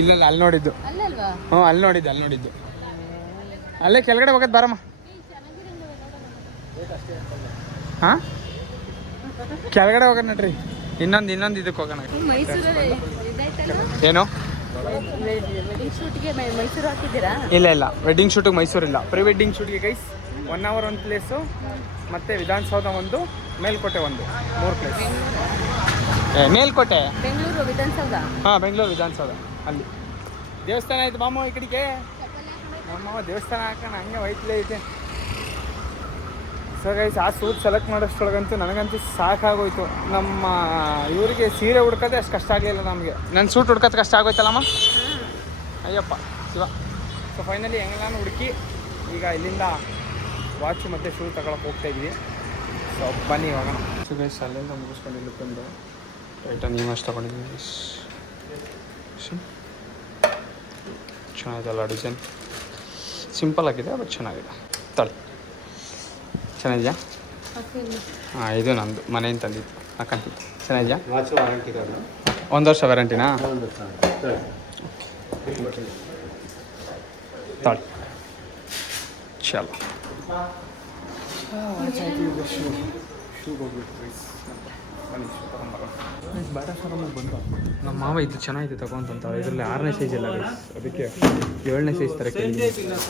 ಇಲ್ಲಲ್ಲ, ಅಲ್ಲಿ ನೋಡಿದ್ದು. ಹ್ಞೂ, ಅಲ್ಲಿ ನೋಡಿದ್ದು. ಅಲ್ಲೇ ಕೆಳಗಡೆ ಹೋಗೋದು ಬಾರಮ್ಮ. ಹಾಂ, ಕೆಳಗಡೆ ಹೋಗೋಣ ನಡ್ರಿ. ಇನ್ನೊಂದು ಇದಕ್ಕೆ ಹೋಗೋಣ. ಏನು? ಇಲ್ಲ, ವೆಡ್ಡಿಂಗ್ ಶೂಟಿಗೆ ಮೈಸೂರಿಲ್ಲ. ಪ್ರೀ ವೆಡ್ಡಿಂಗ್ ಶೂಟ್ಗೆ ಗೈಸ್ 1 hour ಒಂದು ಪ್ಲೇಸು, ಮತ್ತು ವಿಧಾನಸೌಧ ಒಂದು, ಮೇಲ್ಕೋಟೆ ಒಂದು, 3 ಪ್ಲೇಸ್. ಮೇಲ್ಕೋಟೆ ಬೆಂಗಳೂರು ವಿಧಾನಸೌಧ. ಹಾಂ, ಬೆಂಗಳೂರು ವಿಧಾನಸೌಧ. ಅಲ್ಲಿ ದೇವಸ್ಥಾನ ಆಯ್ತು ಬಾಮ. ಈ ಕಡೆಗೆ ನಮ್ಮ ದೇವಸ್ಥಾನ ಹಾಕೋಣ, ಹಂಗೆ ವೈಟ್ಲೇ ಐತೆ. ಸೊ ಗೈಸ್ ಆ ಸೂಟ್ ಸೆಲೆಕ್ಟ್ ಮಾಡೋಷ್ಟೊಳಗಂತೂ ನನಗಂತೂ ಸಾಕಾಗೋಯ್ತು. ನಮ್ಮ ಇವರಿಗೆ ಸೀರೆ ಹುಡ್ಕೋದೇ ಅಷ್ಟು ಕಷ್ಟ ಆಗಲಿಲ್ಲ ನಮಗೆ. ನನ್ನ ಸೂಟ್ ಹುಡ್ಕೋದು ಕಷ್ಟ ಆಗೋಯ್ತಲ್ಲಮ್ಮ, ಅಯ್ಯಪ್ಪ ಶಿವ. ಸೊ ಫೈನಲಿ ಹೆಂಗೆಲ್ಲಾನು ಹುಡುಕಿ ಈಗ ಇಲ್ಲಿಂದ ವಾಚು ಮತ್ತು ಶೂ ತಗೊಳಕ್ಕೆ ಹೋಗ್ತಾಯಿದ್ವಿ. ಸೊ ಬನ್ನಿ ಹೋಗೋಣ. ಸೊ ಗೈಸ್ ಅಲ್ಲಿಂದ ಮುಗಿಸ್ಕೊಂಡು ಇಲ್ಲಿ ಬಂದು ಐಟಮ್ ನೀವು ಅಷ್ಟು ತೊಗೊಂಡಿದ್ದೀನಿ ಗೈಸ್. ಚೆನ್ನಾಗಿದೆಲ್ಲ ಡಿಸೈನ್, ಸಿಂಪಲ್ ಆಗಿದೆ ಬಟ್ ಚೆನ್ನಾಗಿದೆ. ತಳಿ ಚೆನ್ನಾಗಿದೆಯಾ? ಹಾಂ, ಇದು ನಮ್ಮದು ಮನೆಯಿಂದ ತಂದಿದ್ದು, ಹಾಕಂತಿದ್ದು. ಚೆನ್ನಾಗಿದೆಯಾ? ವಾಚು ವಾರಂಟಿ ಇರೋದು 1 ವರ್ಷ ವ್ಯಾರಂಟಿನಾ? ತಾಳಿ ಚಲೋ. ಬಾಟಾ ಶೋರೂಮಿಗೆ ಬಂದು ನಮ್ಮ ಮಾವ ಇದು ಚೆನ್ನಾಗಿದೆ ತಗೊಂತಂತ. ಇದರಲ್ಲಿ 6ನೇ ಸೈಜ್ ಇಲ್ಲ ಗೈಸ್, ಅದಕ್ಕೆ 7ನೇ ಸೈಜ್ ಥರ ಕೇಳಿ.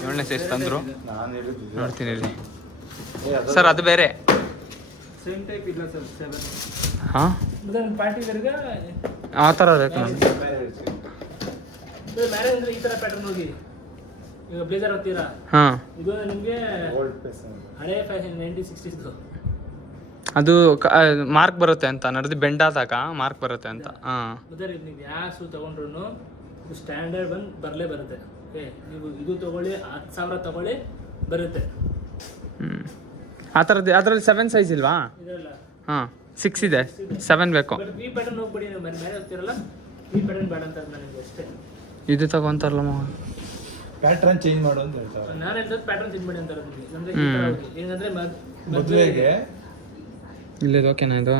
7ನೇ ಸೈಜ್ ತಂದರು, ನೋಡ್ತೀನಿ ರೀ ಸರ್. ಅದು ಬೇರೆ ಸೇಮ್ ಟೈಪ್ ಇಲ್ಲ ಸರ್ 7. ಹಾಂ ಉದಾಹರಣೆ ಪಾರ್ಟಿವರೆಗೆ ಆ ಥರ ಬೇಕು ನನಗೆ. ಮ್ಯಾರೇಜ್ ಅಂದರೆ ಈ ಥರ ಪ್ಯಾಟರ್ನ್ ಹೋಗಿ ಈಗ ಬ್ಲೇಸರ್ ಹಾಕ್ತೀರಾ, ಹಾಂ ಇದು ನಿಮಗೆ ಹಳೆ ಫ್ಯಾಷನ್ 1960s. ಅದು ಮಾರ್ಕ್ ಬರುತ್ತೆ ಅಂತ ನಡೆದು ಬೆಂಡಾದಾಗ ಮಾರ್ಕ್ ಬರುತ್ತೆ ಅಂತ. ಹಾಂ ಉದಾಹರಣೆ ನೀವು ಯಾವ ಶೂ ತೊಗೊಂಡ್ರು ಇದು ಸ್ಟ್ಯಾಂಡರ್ಡ್ ಬಂದು ಬರಲೇ ಬರುತ್ತೆ. ಓಕೆ, ನೀವು ಇದು ತೊಗೊಳ್ಳಿ 10,000 ತೊಗೊಳ್ಳಿ ಬರುತ್ತೆ. ಆ ಥರದ್ದು. ಅದರಲ್ಲಿ 7 ಸೈಜ್ ಇಲ್ವಾ? ಇದೆಲ್ಲ ಹಾಂ 6 ಇದೆ, 7 ಬೇಕು. ಬಟ್ ಈ ಪ್ಯಾಟರ್ನ್ ಹೋಗ್ಬಿಡಿ, ನೀವು ಮೇಲೆ ಹೋಗ್ತಿರಲ್ಲ ಈ ಪ್ಯಾಟರ್ನ್ ಬೇಡ ಅಂತ ನನಗೆ ಅಷ್ಟೇ. ಇದು ತಗೊಂತಾರಲ್ಲ ಪ್ಯಾಟ್ರನ್ ಚೇಂಜ್ ಮಾಡು ಅಂತ ಹೇಳ್ತಾರೆ. ನಾನು ಹೇಳ್ತದ್ದು ಪ್ಯಾಟರ್ನ್ ಚೇಂಜ್ ಮಾಡಿ ಅಂತಾರೆ ನಿಮಗೆ. ಅಂದರೆ ಈ ಥರ ಹೋಗಿ ಏನಂದರೆ ಮದುವೆಗೆ ಇಲ್ಲಿದು ಓಕೆನಾ? ಇದು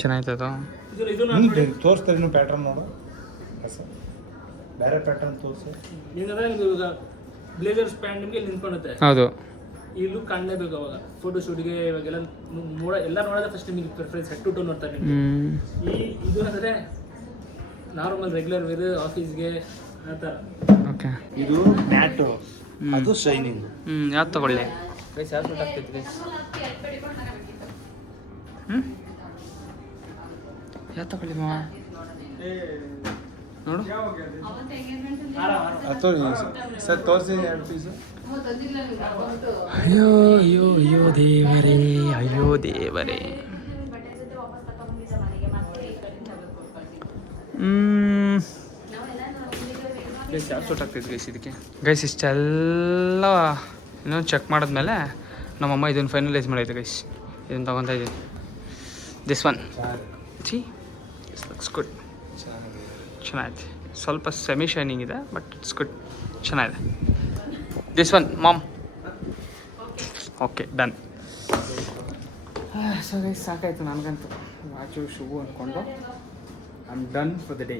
ಚೆನ್ನಾಯ್ತು ಅದು. ಇದು ನಾನು ನೋಡಿ ತೋರಿಸ್ತಾರೆ, ಇನ್ನು ಪ್ಯಾಟ್ರನ್ ನೋಡು ಹೊಸ ಬೇರೆ ಪ್ಯಾಟ್ರನ್ ತೋರಿಸು. ಏನಂದರೆ ನೀವು ಈಗ ಬ್ಲೇಸರ್ಸ್ ಪ್ಯಾಂಟ್ ನಿಮಗೆ ಇಲ್ಲಿ ನಿಂತ್ಕೊಳುತ್ತೆ, ಹೌದು. ಈ ಲುಕ್ ಕಾಣಲೇಬೇಕು ಅವಾಗ ಫೋಟೋ ಶೂಟ್ಗೆ. ಇವಾಗೆಲ್ಲ ಎಲ್ಲ ನೋಡೋದೇ ಫಸ್ಟ್ ನಿಮಗೆ ಪ್ರಿಫರೆನ್ಸ್ ಹೆಡ್ ಟು ಟು ನೋಡ್ತಾರೆ ನಿಮಗೆ. ಇದು ಅಂದರೆ ನಾರ್ಮಲ್ ರೆಗ್ಯುಲರ್ ವೇರ್ ಆಫೀಸ್ಗೆ ಆ ಥರ. ಓಕೆ, ಇದು ಮ್ಯಾಟು, ಅದು ಶೈನಿಂಗ್. ಯಾವ್ದು ತಗೊಳ್ಳಿ ಗೈಸ್? ಯಾವ್ದು ಸೂಟ್ ಆಗ್ತೈತೆ ಗೈಸ್? ಯಾವ್ದು ತಗೊಳ್ಳಿ ಮಾವ? ನೋಡು ಸರ್ ತೋರಿಸಿ 2 ಪೀಸು. ಅಯ್ಯೋ ಅಯ್ಯೋ ಅಯ್ಯೋ ದೇವರೇ, ಅಯ್ಯೋ ದೇವರೇ. ಗೈಸ್ ಯಾವ್ದು ಸೂಟ್ ಆಗ್ತೈತೆ ಗೈಸ್ ಇದಕ್ಕೆ? ಗೈಸ್ ಇಷ್ಟೆಲ್ಲ ಇನ್ನೊಂದು ಚೆಕ್ ಮಾಡಿದ್ಮೇಲೆ ನಮ್ಮಮ್ಮ ಇದನ್ನು ಫೈನಲೈಸ್ ಮಾಡೈತೆ ಗೈಸ್. ಇದನ್ನು ತೊಗೊತಾ ಇದ್ದೀನಿ. This one see this looks good. ಚೆನ್ನಾಗಿದೆ, ಸ್ವಲ್ಪ ಸೆಮಿ ಶೈನಿಂಗ್ ಇದೆ ಬಟ್ ಇಟ್ಸ್ ಗುಡ್, ಚೆನ್ನಾಗಿದೆ. This one mom. Okay done. So guys ಸಾಕಾಯಿತು ನನಗಂತೂ. ವಾಚು ಶೂ ಅಂದ್ಕೊಂಡು I am done for the day.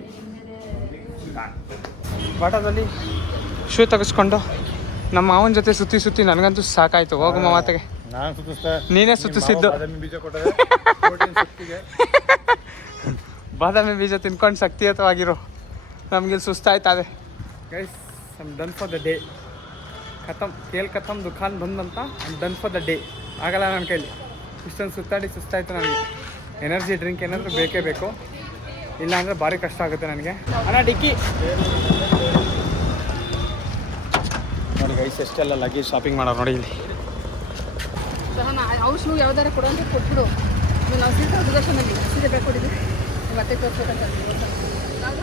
ಬಾಟದಲ್ಲಿ ಶೂ ತೆಗೆಸ್ಕೊಂಡು ನಮ್ಮ ಮಾವನ ಜೊತೆ ಸುತ್ತಿ ಸುತ್ತಿ ನನಗಂತೂ ಸಾಕಾಯಿತು. ಹೋಗು ಮಾತಗೆ, ನಾನು ಸುತ್ತಿಸ್ತಾ, ನೀನೇ ಸುತ್ತಿಸಿದ್ದು. ಬೀಜ ಕೊಟ್ಟರೆ ಪ್ರೋಟೀನ್ ಶಕ್ತಿಗೆ. ಬಾದಾಮಿ ಬೀಜ ತಿನ್ಕೊಂಡು ಶಕ್ತಿಯುತವಾಗಿರೋ ನಮಗೆ ಸುಸ್ತಾಯ್ತದೆ guys. I am done for the day. ಖತಮ್ ಕೇಲ್ ಖತಮ್ ದುಖಾನ್ ಬಂದಂತ I am done for the day. ಆಗಲ್ಲ ನನ್ನ ಕೈಲಿ, ಇಷ್ಟೊಂದು ಸುತ್ತಾಡಿ ಸುಸ್ತಾಯ್ತು ನನಗೆ. ಎನರ್ಜಿ ಡ್ರಿಂಕ್ ಏನಾದರೂ ಬೇಕೇ ಬೇಕು, ಇಲ್ಲ ಅಂದರೆ ಭಾರಿ ಕಷ್ಟ ಆಗುತ್ತೆ ನನಗೆ. ಅಣ್ಣ ಡಿಕ್ಕಿ ನೋಡಿ ಗೈಸ್, ಎಷ್ಟೆಲ್ಲ ಲಗೇಜ್ ಶಾಪಿಂಗ್ ಮಾಡೋರು ನೋಡಿ ಇಲ್ಲಿ. ಅವ್ರು ಶೂ ಯಾವ್ದಾರ ಕೊಡು ಅಂತ ಕೊಟ್ಬಿಡು. ನಾವು ಸೀದಾ ಸುದರ್ಶನಲ್ಲಿ ಸೀದಾ ಬೆಳ್ಕೊಡಿದ್ವಿ ಮತ್ತೆ ತೋರಿಸ್ಬೇಕಂತ.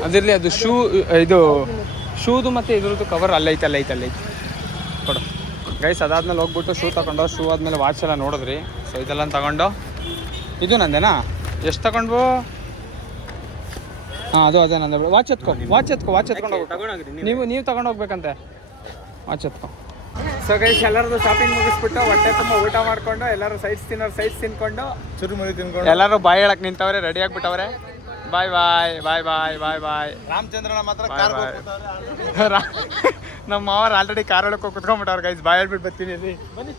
ಅದಿರಲಿ, ಅದು ಶೂ, ಇದು ಶೂದು ಮತ್ತು ಇದ್ರದ್ದು ಕವರ್ ಅಲ್ಲೈತೆ ಕೊಡು ಗೈಸ್. ಅದಾದ್ಮೇಲೆ ಹೋಗ್ಬಿಟ್ಟು ಶೂ ತಗೊಂಡು, ಶೂ ಆದಮೇಲೆ ವಾಚ್ ಎಲ್ಲ ನೋಡಿದ್ರಿ. ಸೊ ಇದೆಲ್ಲ ತಗೊಂಡು, ಇದು ನಂದೇನಾ? ಎಷ್ಟು ತಗೊಂಡ್ವು? ಹಾಂ ಅದು ಅದೇ ನಂದು. ವಾಚ್ ಎತ್ಕೊಂಡು ನೀವು ತಗೊಂಡು ಹೋಗ್ಬೇಕಂತೆ ವಾಚ್ ಎತ್ಕೊ. ಸೊ ಗೈಸ್ ಎಲ್ಲರದು ಶಾಪಿಂಗ್ ಮುಗಿಸ್ಬಿಟ್ಟು ಹೊಟ್ಟೆ ತುಂಬ ಊಟ ಮಾಡ್ಕೊಂಡು ಎಲ್ಲರೂ ಸೈಡ್ಸ್ ತಿನ್ಕೊಂಡು ಚುರುಮುರಿ ತಿನ್ಕೊಂಡು ಎಲ್ಲರೂ ಬಾಯ್ ಹೇಳಕ್ಕೆ ನಿಂತವ್ರೆ, ರೆಡಿ ಆಗಿಬಿಟ್ಟವ್ರೆ. ಬಾಯ್ ಬಾಯ್ ಬಾಯ್ ಬಾಯ್ ಬಾಯ್ ಬಾಯ್. ರಾಮಚಂದ್ರನ ಮಾತ್ರ ಬಾಯ್ ಬಾಯ್. ನಮ್ಮ ಮಾವರು ಆಲ್ರೆಡಿ ಕಾರ್ ಒಳಗೆ ಕುತ್ಕೊಂಡ್ಬಿಟ್ಟವ್ರು ಗೈಸ್. ಬಾಯ್ ಹೇಳ್ಬಿಟ್ಟು ಬರ್ತೀನಿ ಅಲ್ಲಿ ಬನ್ನಿ.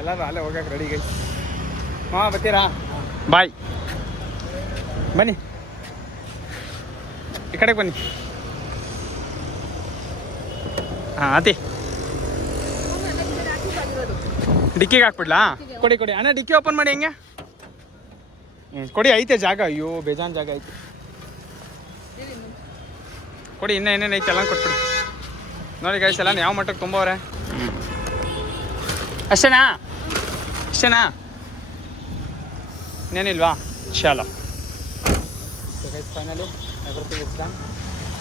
ಎಲ್ಲರೂ ಅಲ್ಲೇ ಹೋಗಕ್ಕೆ ರೆಡಿ ಗೈಸ್. ಬರ್ತೀರಾ? ಬಾಯ್ ಬನ್ನಿ, ಈ ಕಡೆಗೆ ಬನ್ನಿ. ಹಾಂ ಅತಿ ಡಿಕ್ಕಿಗೆ ಹಾಕ್ಬಿಡ್ಲಾ? ಕೊಡಿ ಅಣ್ಣ, ಡಿಕ್ಕಿ ಓಪನ್ ಮಾಡಿ. ಹೆಂಗೆ ಕೊಡಿ, ಐತೆ ಜಾಗ. ಅಯ್ಯೋ ಬೇಜಾನ್ ಜಾಗ ಐತೆ. ಕೊಡಿ, ಇನ್ನೇನೇನು ಐತೆ ಎಲ್ಲ ಕೊಟ್ಬಿಡಿ. ನೋಡಿ ಗೈಸ್, ಎಲ್ಲ ಯಾವ ಮಟ್ಟಕ್ಕೆ ತುಂಬವ್ರೆ. ಅಷ್ಟೇನಾ? ಇನ್ನೇನಿಲ್ವಾ? ಚಲೋ guys, finally everything is done.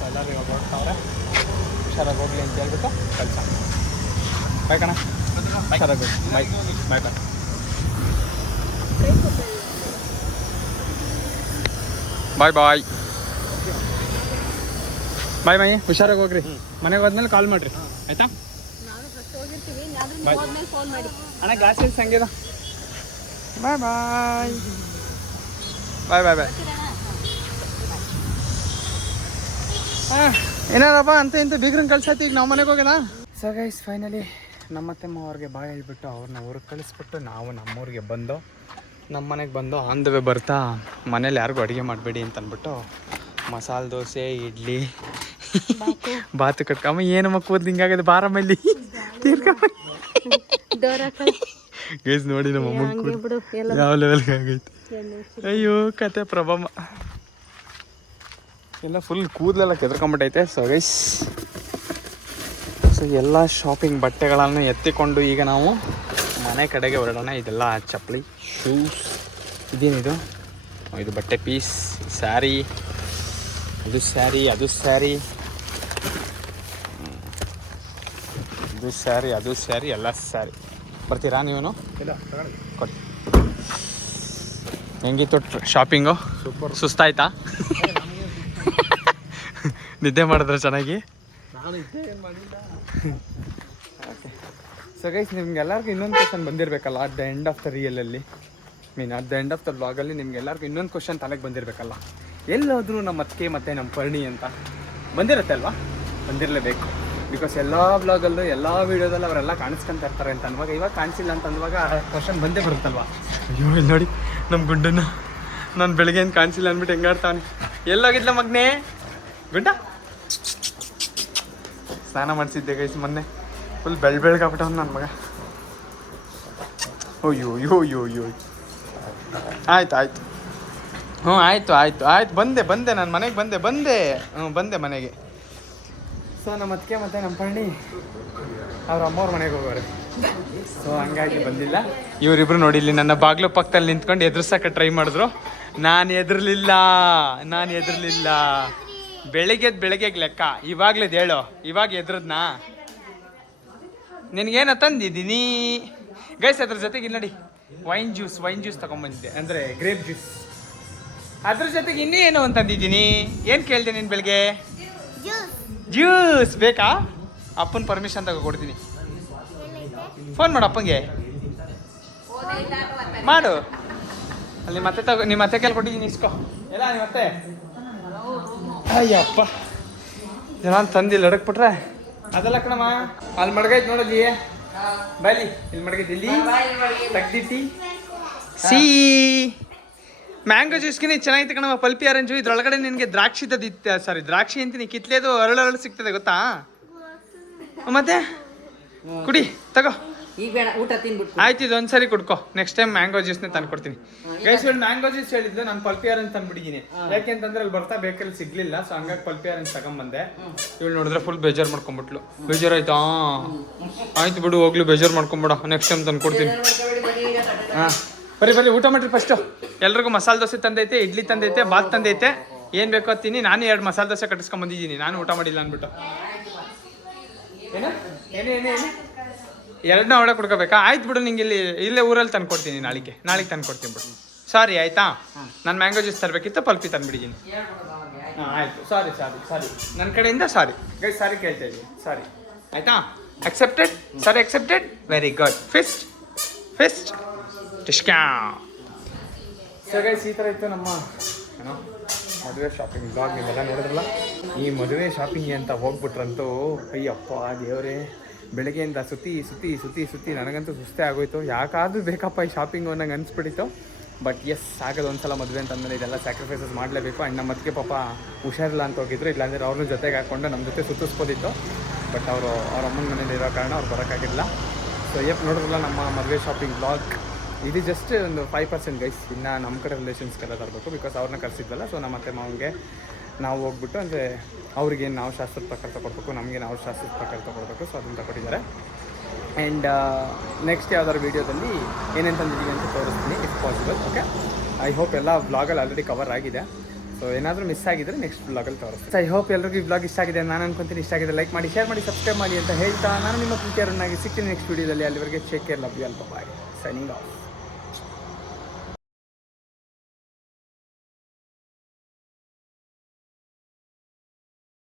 ಎಲ್ಲರೂ ಇವಾಗ ಹೊರಡ್ತಾವ್ರೆ. ಹುಷಾರಾಗಿ ಹೋಗ್ಲಿ ಅಂತ ಹೇಳ್ಬಿಟ್ಟು ಕೆಲಸ. ಬಾಯ್ ಕಣ, ಹುಷಾರಾಗಿ ಬಾಯ್ ಬಾಯ್ ಬಾಯ್ ಬಾಯ್ ಬಾಯ್ ಬಾಯ್ ಬಾಯ್. ಹುಷಾರಾಗಿ ಹೋಗ್ರಿ. ಮನೆಗೆ ಹೋದ್ಮೇಲೆ ಕಾಲ್ ಮಾಡಿರಿ ಆಯಿತಾ? ಫೋನ್ ಮಾಡಿ. ಅಣ್ಣ ಗ್ಲಾಸ್ ಇಲ್ಲ ಸಂಗೀತ. ಬಾಯ್ ಬಾಯ್ ಬಾಯ್ ಬಾಯ್ ಬಾಯ್. ಏನಾರಪ್ಪ ಅಂತ ಇಂತ ಬೀಗ್ರನ್ನ ಕಳ್ಸೈತಿ. ಈಗ ನಾವು ಮನೆಗೆ ಹೋಗೋಣ. ಸೊ ಗೈಸ್ ಫೈನಲಿ ನಮ್ಮತ್ತೆ ಅವ್ರಿಗೆ ಬಾಯ್ ಹೇಳ್ಬಿಟ್ಟು ಅವ್ರನ್ನ ಊರಿಗೆ ಕಳಿಸ್ಬಿಟ್ಟು ನಾವು ನಮ್ಮೂರಿಗೆ ಬಂದು ನಮ್ಮ ಮನೆಗೆ ಬಂದು ಆನ್ ದ ವೇ ಬರ್ತಾ ಮನೇಲಿ ಯಾರಿಗೂ ಅಡುಗೆ ಮಾಡಬೇಡಿ ಅಂತ ಅಂದ್ಬಿಟ್ಟು ಮಸಾಲೆ ದೋಸೆ, ಇಡ್ಲಿ ಬಾತು ಕಟ್ಕಮ್ಮ ಏನಮ್ಮ ಕೂದಲು ಹಿಂಗಾಗದೆ ಬಾರಮ್ಮ ಇಲ್ಲಿ ಗೈಸ್ ನೋಡಿ ನಮ್ಮ ಅಮ್ಮ ಯಾವ ಲೆವೆಲ್ಗೆ ಆಗೈತೆ. ಅಯ್ಯೋ ಕತೆ ಪ್ರಭಮ್ಮ ಎಲ್ಲ ಫುಲ್ ಕೂದಲೆಲ್ಲ ಕೆದರ್ಕೊಂಬಿಟ್ಟೈತೆ. ಸೊ ಗೈಸ್, ಸೊ ಎಲ್ಲ ಶಾಪಿಂಗ್ ಬಟ್ಟೆಗಳನ್ನು ಎತ್ತಿಕೊಂಡು ಈಗ ನಾವು ಮನೆ ಕಡೆಗೆ ಹೊರಡೋಣ. ಇದೆಲ್ಲ ಚಪ್ಪಲಿ, ಶೂಸ್, ಇದೇನಿದು, ಇದು ಬಟ್ಟೆ ಪೀಸ್, ಸ್ಯಾರಿ, ಅದು ಸ್ಯಾರಿ, ಅದು ಸ್ಯಾರಿ, ಇದು ಸ್ಯಾರಿ, ಅದು ಸ್ಯಾರಿ, ಎಲ್ಲ ಸ್ಯಾರಿ. ಬರ್ತೀರಾ ನೀವೇನು? ಕೊಡಿ. ಹೆಂಗಿತ್ತು ಶಾಪಿಂಗು? ಸುಸ್ತಾಯ್ತಾ? ನಿದ್ದೆ ಮಾಡಿದ್ರೆ ಚೆನ್ನಾಗಿ? ಸೊ ಗೈಸ್, ನಿಮ್ಗೆಲ್ಲರಿಗೂ ಇನ್ನೊಂದು ಕ್ವಶನ್ ಬಂದಿರಬೇಕಲ್ಲ at the end of the ರಿಯಲಲ್ಲಿ, at the end of the ಬ್ಲಾಗಲ್ಲಿ ನಿಮ್ಗೆಲ್ಲರಿಗೂ ಇನ್ನೊಂದು ಕ್ವಶನ್ ತಲೆಗೆ ಬಂದಿರಬೇಕಲ್ಲ, ಎಲ್ಲೋದ್ರು ನಮ್ಮ ಅತ್ತಿಗೆ ಮತ್ತು ನಮ್ಮ ಪರ್ಣಿ ಅಂತ ಬಂದಿರುತ್ತೆ ಅಲ್ವಾ? ಬಂದಿರಲೇಬೇಕು. ಬಿಕಾಸ್ ಎಲ್ಲ ಬ್ಲಾಗಲ್ಲೂ ಎಲ್ಲ ವೀಡಿಯೋದಲ್ಲೂ ಅವರೆಲ್ಲ ಕಾಣಿಸ್ಕೊಂತ ಇರ್ತಾರೆ ಅಂತ ಅನ್ನುವಾಗ, ಇವಾಗ ಕಾಣಿಸಿಲ್ಲ ಅಂತ ಅನ್ನುವಾಗ ಕ್ವಶನ್ ಬಂದೇ ಬರುತ್ತಲ್ವಾ? ಅಯ್ಯೋ ಇಲ್ಲಿ ನೋಡಿ ನಮ್ಮ ಗುಂಡನ್ನ, ನಾನು ಬೆಳಗ್ಗೆ ಏನು ಕಾಣಿಸಿಲ್ಲ ಅಂದ್ಬಿಟ್ಟು ಹೆಂಗಾಡ್ತಾನೆ. ಎಲ್ಲೋಗಿದ್ಲ ಮಗನೇ ಗುಂಡ? ಸ್ನಾನ ಮಾಡಿಸಿದ್ದೆ ಗೈಸ್ ಮೊನ್ನೆ, ಫುಲ್ ಬೆಳಗಾಗ್ಬಿಟ್ಟವನು ನನ್ನ ಮಗ. ಅಯ್ಯೋ ಯೋ ಯೋ ಯೋ ಆಯ್ತು ಆಯಿತು, ಹ್ಞೂ ಆಯಿತು ಆಯಿತು ಆಯ್ತು, ಬಂದೆ ನಾನು ಮನೆಗೆ ಬಂದೆ ಮನೆಗೆ. ಸೊ ನಮ್ಮ ಅತ್ತಿಗೆ ಮತ್ತು ನಮ್ಮ ಪರ್ಣಿ ಅವ್ರ ಅಮ್ಮವ್ರ ಮನೆಗೆ ಹೋಗೋರು. ಸೊ ಹಂಗಾಗಿ ಬಂದಿಲ್ಲ. ಇವರಿಬ್ರು ನೋಡಿ ಇಲ್ಲಿ ನನ್ನ ಬಾಗ್ಲು ಪಕ್ಕದಲ್ಲಿ ನಿಂತ್ಕೊಂಡು ಎದುರ್ಸಕ್ಕೆ ಟ್ರೈ ಮಾಡಿದ್ರು. ನಾನು ಎದುರ್ಲಿಲ್ಲ. ಬೆಳಿಗ್ಗೆ ಲೆಕ್ಕ, ಇವಾಗ್ಲೇದು ಹೇಳು, ಇವಾಗ ಎದ್ರದ್ನಾ? ನಿನಗೇನ ತಂದಿದ್ದೀನಿ ಗೈಸ್. ಅದ್ರ ಜೊತೆಗೆ ಇಲ್ಲಿ ನೋಡಿ ವೈನ್ ಜ್ಯೂಸ್ ತೊಗೊಂಬಂದಿದ್ದೆ, ಅಂದರೆ ಗ್ರೇಪ್ ಜ್ಯೂಸ್. ಅದ್ರ ಜೊತೆಗೆ ಇನ್ನೂ ಏನು ಅಂತಂದಿದ್ದೀನಿ. ಏನು ಕೇಳಿದೆ ನೀನು ಬೆಳಗ್ಗೆ? ಜ್ಯೂಸ್ ಬೇಕಾ? ಅಪ್ಪನ ಪರ್ಮಿಷನ್ ಕೊಡ್ತೀನಿ. ಫೋನ್ ಮಾಡು ಅಪ್ಪಂಗೆ, ಮಾಡು. ಅಲ್ಲಿ ನಿಮ್ಮ ಮತ್ತೆ ಕೇಳಿ ಕೊಟ್ಟಿದ್ದೀನಿ, ಇಸ್ಕೋ. ಎಲ್ಲ ನಿಮ್ಮತ್ತೆ ಅಯ್ಯಪ್ಪ ನಾನು ತಂದಿಲ್ಲ ಅಡಕ್ಬಿಟ್ರೆ ಅದೆಲ್ಲ ಕಣಮ್ಮ. ಅಲ್ಲಿ ಮಡ್ಗೈತೆ ನೋಡಲ್ಲಿ, ಬೈಲಿ ಇಲ್ಲಿ ಮಡ್ಗೈತೆ, ಇಲ್ಲಿ ತೆಗ್ದಿಟ್ಟಿ. ಮ್ಯಾಂಗೋ ಜ್ಯೂಸ್ಗಿನ ಚೆನ್ನಾಗಿತ್ತು ಕಣಮ್ಮ, ಪಲ್ಪಿ ಆರೆಂಜು. ಇದ್ರೊಳಗಡೆ ನಿನಗೆ ದ್ರಾಕ್ಷಿ ಅಂತೀನಿ, ಕಿತ್ಲೇದು ಅರಳು ಸಿಗ್ತದೆ ಗೊತ್ತಾ? ಮತ್ತೆ ಕುಡಿ ತಗೋ. ಈಗ ಬೇಡ, ಊಟ ತಿನ್ಬಿಟ್ಟು ಆಯ್ತು, ಇದು ಒಂದ್ಸರಿ ಕುಡ್ಕೋ. ನೆಕ್ಸ್ಟ್ ಟೈಮ್ ಮ್ಯಾಂಗೋ ಜ್ಯೂಸ್ನೇ ತಂದು ಕೊಡ್ತೀನಿ. ಗೈಸ್ ಮ್ಯಾಂಗೋ ಜ್ಯೂಸ್ ಹೇಳಿದ್ಲು, ನಾನು ಪಲ್ಪಿ ಆರೆಂಜ್ ತಂದ್ಬಿಟ್ಟಿದ್ದೀನಿ. ಯಾಕೆಂತಂದ್ರೆ ಅಲ್ಲಿ ಬರ್ತಾ ಬೇಕಲ್ಲಿ ಸಿಗ್ಲಿಲ್ಲ. ಸೊ ಹಂಗಾಗಿ ಪಲ್ಪಿ ಆರೆಂಜ್ ತಗೊಂಬಂದೆ. ಇವಳು ನೋಡಿದ್ರೆ ಫುಲ್ ಬೇಜಾರು ಮಾಡ್ಕೊಂಡ್ಬಿಟ್ಲು. ಬೇಜಾರಾಯ್ತಾ? ಆಯ್ತು ಬಿಡು, ಹೋಗ್ಲಿ, ಬೇಜಾರು ಮಾಡ್ಕೊಂಬಿಡ. ನೆಕ್ಸ್ಟ್ ಟೈಮ್ ತಂದು ಕೊಡ್ತೀನಿ. ಹಾಂ ಬರೀ ಊಟ ಮಾಡ್ರಿ ಫಸ್ಟು. ಎಲ್ರಿಗೂ ಮಸಾಲೆ ದೋಸೆ ತಂದೈತೆ, ಇಡ್ಲಿ ತಂದೈತೆ, ಬಾತ್ ತಂದೈತೆ. ಏನು ಬೇಕೋ ತಿನ್ನಿ. ನಾನು 2 ಮಸಾಲೆ ದೋಸೆ ಕಟ್ಟಿಸ್ಕೊಂಬಂದಿದ್ದೀನಿ, ನಾನು ಊಟ ಮಾಡಿಲ್ಲ ಅಂದ್ಬಿಟ್ಟು. ಏನೇ 2ನ ಅವಳೆ ಕುಡ್ಕೋಬೇಕಾ? ಆಯ್ತು ಬಿಡು, ನಿಂಗೆ ಇಲ್ಲೇ ಊರಲ್ಲಿ ತಂದು ಕೊಡ್ತೀನಿ. ನಾಳೆಗೆ ತಂದು ಕೊಡ್ತೀನಿ ಬಿಡು. ಸಾರಿ ಆಯಿತಾ? ನಾನು ಮ್ಯಾಂಗೋ ಜ್ಯೂಸ್ ತರಬೇಕಿತ್ತು, ಪಲ್ಪಿ ತಂದುಬಿಟ್ಟಿದ್ದೀನಿ. ಹಾಂ ಆಯಿತು, ಸಾರಿ ನನ್ನ ಕಡೆಯಿಂದ ಸಾರಿ ಗೈಸ್, ಸಾರಿ ಕೇಳ್ತಾ ಇದ್ದೀನಿ, ಸಾರಿ ಆಯಿತಾ? Accepted? Sorry accepted, very good. Fist ಟಿಶ್ಕ್ಯಾ. ಸೊ ಗೈಸ್, ಈ ಥರ ಇತ್ತು ನಮ್ಮ ಮದುವೆ ಶಾಪಿಂಗ್ ಬ್ಲಾಗ್. ನೀವೆಲ್ಲ ನೋಡಿದ್ರಲ್ಲ. ಈ ಮದುವೆ ಶಾಪಿಂಗ್ ಅಂತ ಹೋಗ್ಬಿಟ್ರಂತೂ ಅಯ್ಯಪ್ಪ ದೇವರೇ, ಬೆಳಗ್ಗೆಯಿಂದ ಸುತ್ತಿ ನನಗಂತೂ ಸುಸ್ತೇ ಆಗೋಯ್ತು. ಯಾಕಾದರೂ ಬೇಕಪ್ಪ ಈ ಶಾಪಿಂಗು ಅನ್ನಂಗೆ ಅನಿಸ್ಬಿಟ್ಟಿತ್ತು. ಬಟ್ ಎಸ್, ಆಗೋದು ಒಂದ್ಸಲ ಮದುವೆ ಅಂತಂದರೆ ಇದೆಲ್ಲ ಸ್ಯಾಕ್ರಿಫೈಸಸ್ ಮಾಡಲೇಬೇಕು. ಆ್ಯಂಡ್ ನಮ್ಮ ಅದಕ್ಕೆ ಪಾಪ ಹುಷಾರಿಲ್ಲ ಅಂತ ಹೋಗಿದ್ರು, ಇಲ್ಲಾಂದರೆ ಅವ್ರನ್ನೂ ಜೊತೆಗೆ ಹಾಕ್ಕೊಂಡು ನಮ್ಮ ಜೊತೆ ಸುತ್ತಿಸ್ಬೋದಿತ್ತು. ಬಟ್ ಅವ್ರ ಅಮ್ಮನ ಮನೇಲಿ ಇರೋ ಕಾರಣ ಅವ್ರು ಬರೋಕ್ಕಾಗಿಲ್ಲ. ಸೊ ನೋಡಿದ್ರಲ್ಲ ನಮ್ಮ ಮದುವೆ ಶಾಪಿಂಗ್ ಬ್ಲಾಗ್. ಇದು ಜಸ್ಟ್ ಒಂದು 5% ಗೈಸ್. ಇನ್ನು ನಮ್ಮ ಕಡೆ ರಿಲೇಷನ್ಸ್ಗೆಲ್ಲ ತರಬೇಕು, ಬಿಕಾಸ್ ಅವ್ರನ್ನ ಕರೆಸಿದ್ವಲ್ಲ. ಸೊ ನಮ್ಮ ಅತ್ತೆ ಮಾವನಿಗೆ ನಾವು ಹೋಗ್ಬಿಟ್ಟು, ಅಂದರೆ ಅವ್ರಿಗೆ ನಾವು ಶಾಸ್ತ್ರದ ಪ್ರಕಾರ ತಗೊಡ್ಬೇಕು, ನಮಗೆ ನಾವು ಶಾಸ್ತ್ರದ ಪ್ರಕಾರ ತಗೊಡ್ಬೇಕು. ಸೊ ಅದನ್ನು ತಗೊಟ್ಟಿದ್ದಾರೆ. ಆ್ಯಂಡ್ ನೆಕ್ಸ್ಟ್ ಯಾವ್ದಾದ್ರು ವೀಡಿಯೋದಲ್ಲಿ ಏನೇನು ತಂದಿದ್ದೀವಿ ಅಂತ ತೋರಿಸ್ತೀನಿ if possible. Okay, I hope ಎಲ್ಲ ಬ್ಲಾಗಲ್ಲಿ ಆಲ್ರೆಡಿ ಕವರ್ ಆಗಿದೆ. ಸೊ ಏನಾದರೂ ಮಿಸ್ ಆಗಿದ್ರೆ ನೆಕ್ಸ್ಟ್ ಬ್ಲಾಗಲ್ಲಿ ತೋರಿಸ್ತೀನಿ. ಐ ಹೋಪ್ ಎಲ್ಲರಿಗೂ ಈ ಬ್ಲಾಗ್ ಇಷ್ಟ ಆಗಿದೆ ನಾನು ಅನ್ಕೊಂತೀನಿ. ಇಷ್ಟ ಆಗಿದೆ ಲೈಕ್ ಮಾಡಿ, ಶೇರ್ ಮಾಡಿ, ಸಬ್ಸ್ಕ್ರೈಬ್ ಮಾಡಿ ಅಂತ ಹೇಳ್ತಾ ನಾನು ನಿಮ್ಮ ಪ್ರೀತಿಯರನ್ನಾಗಿ ಸಿಗ್ತೀನಿ ನೆಕ್ಸ್ಟ್ ವೀಡಿಯೋದಲ್ಲಿ. ಅಲ್ಲಿವರೆಗೆ take care, love you all, bye, signing of.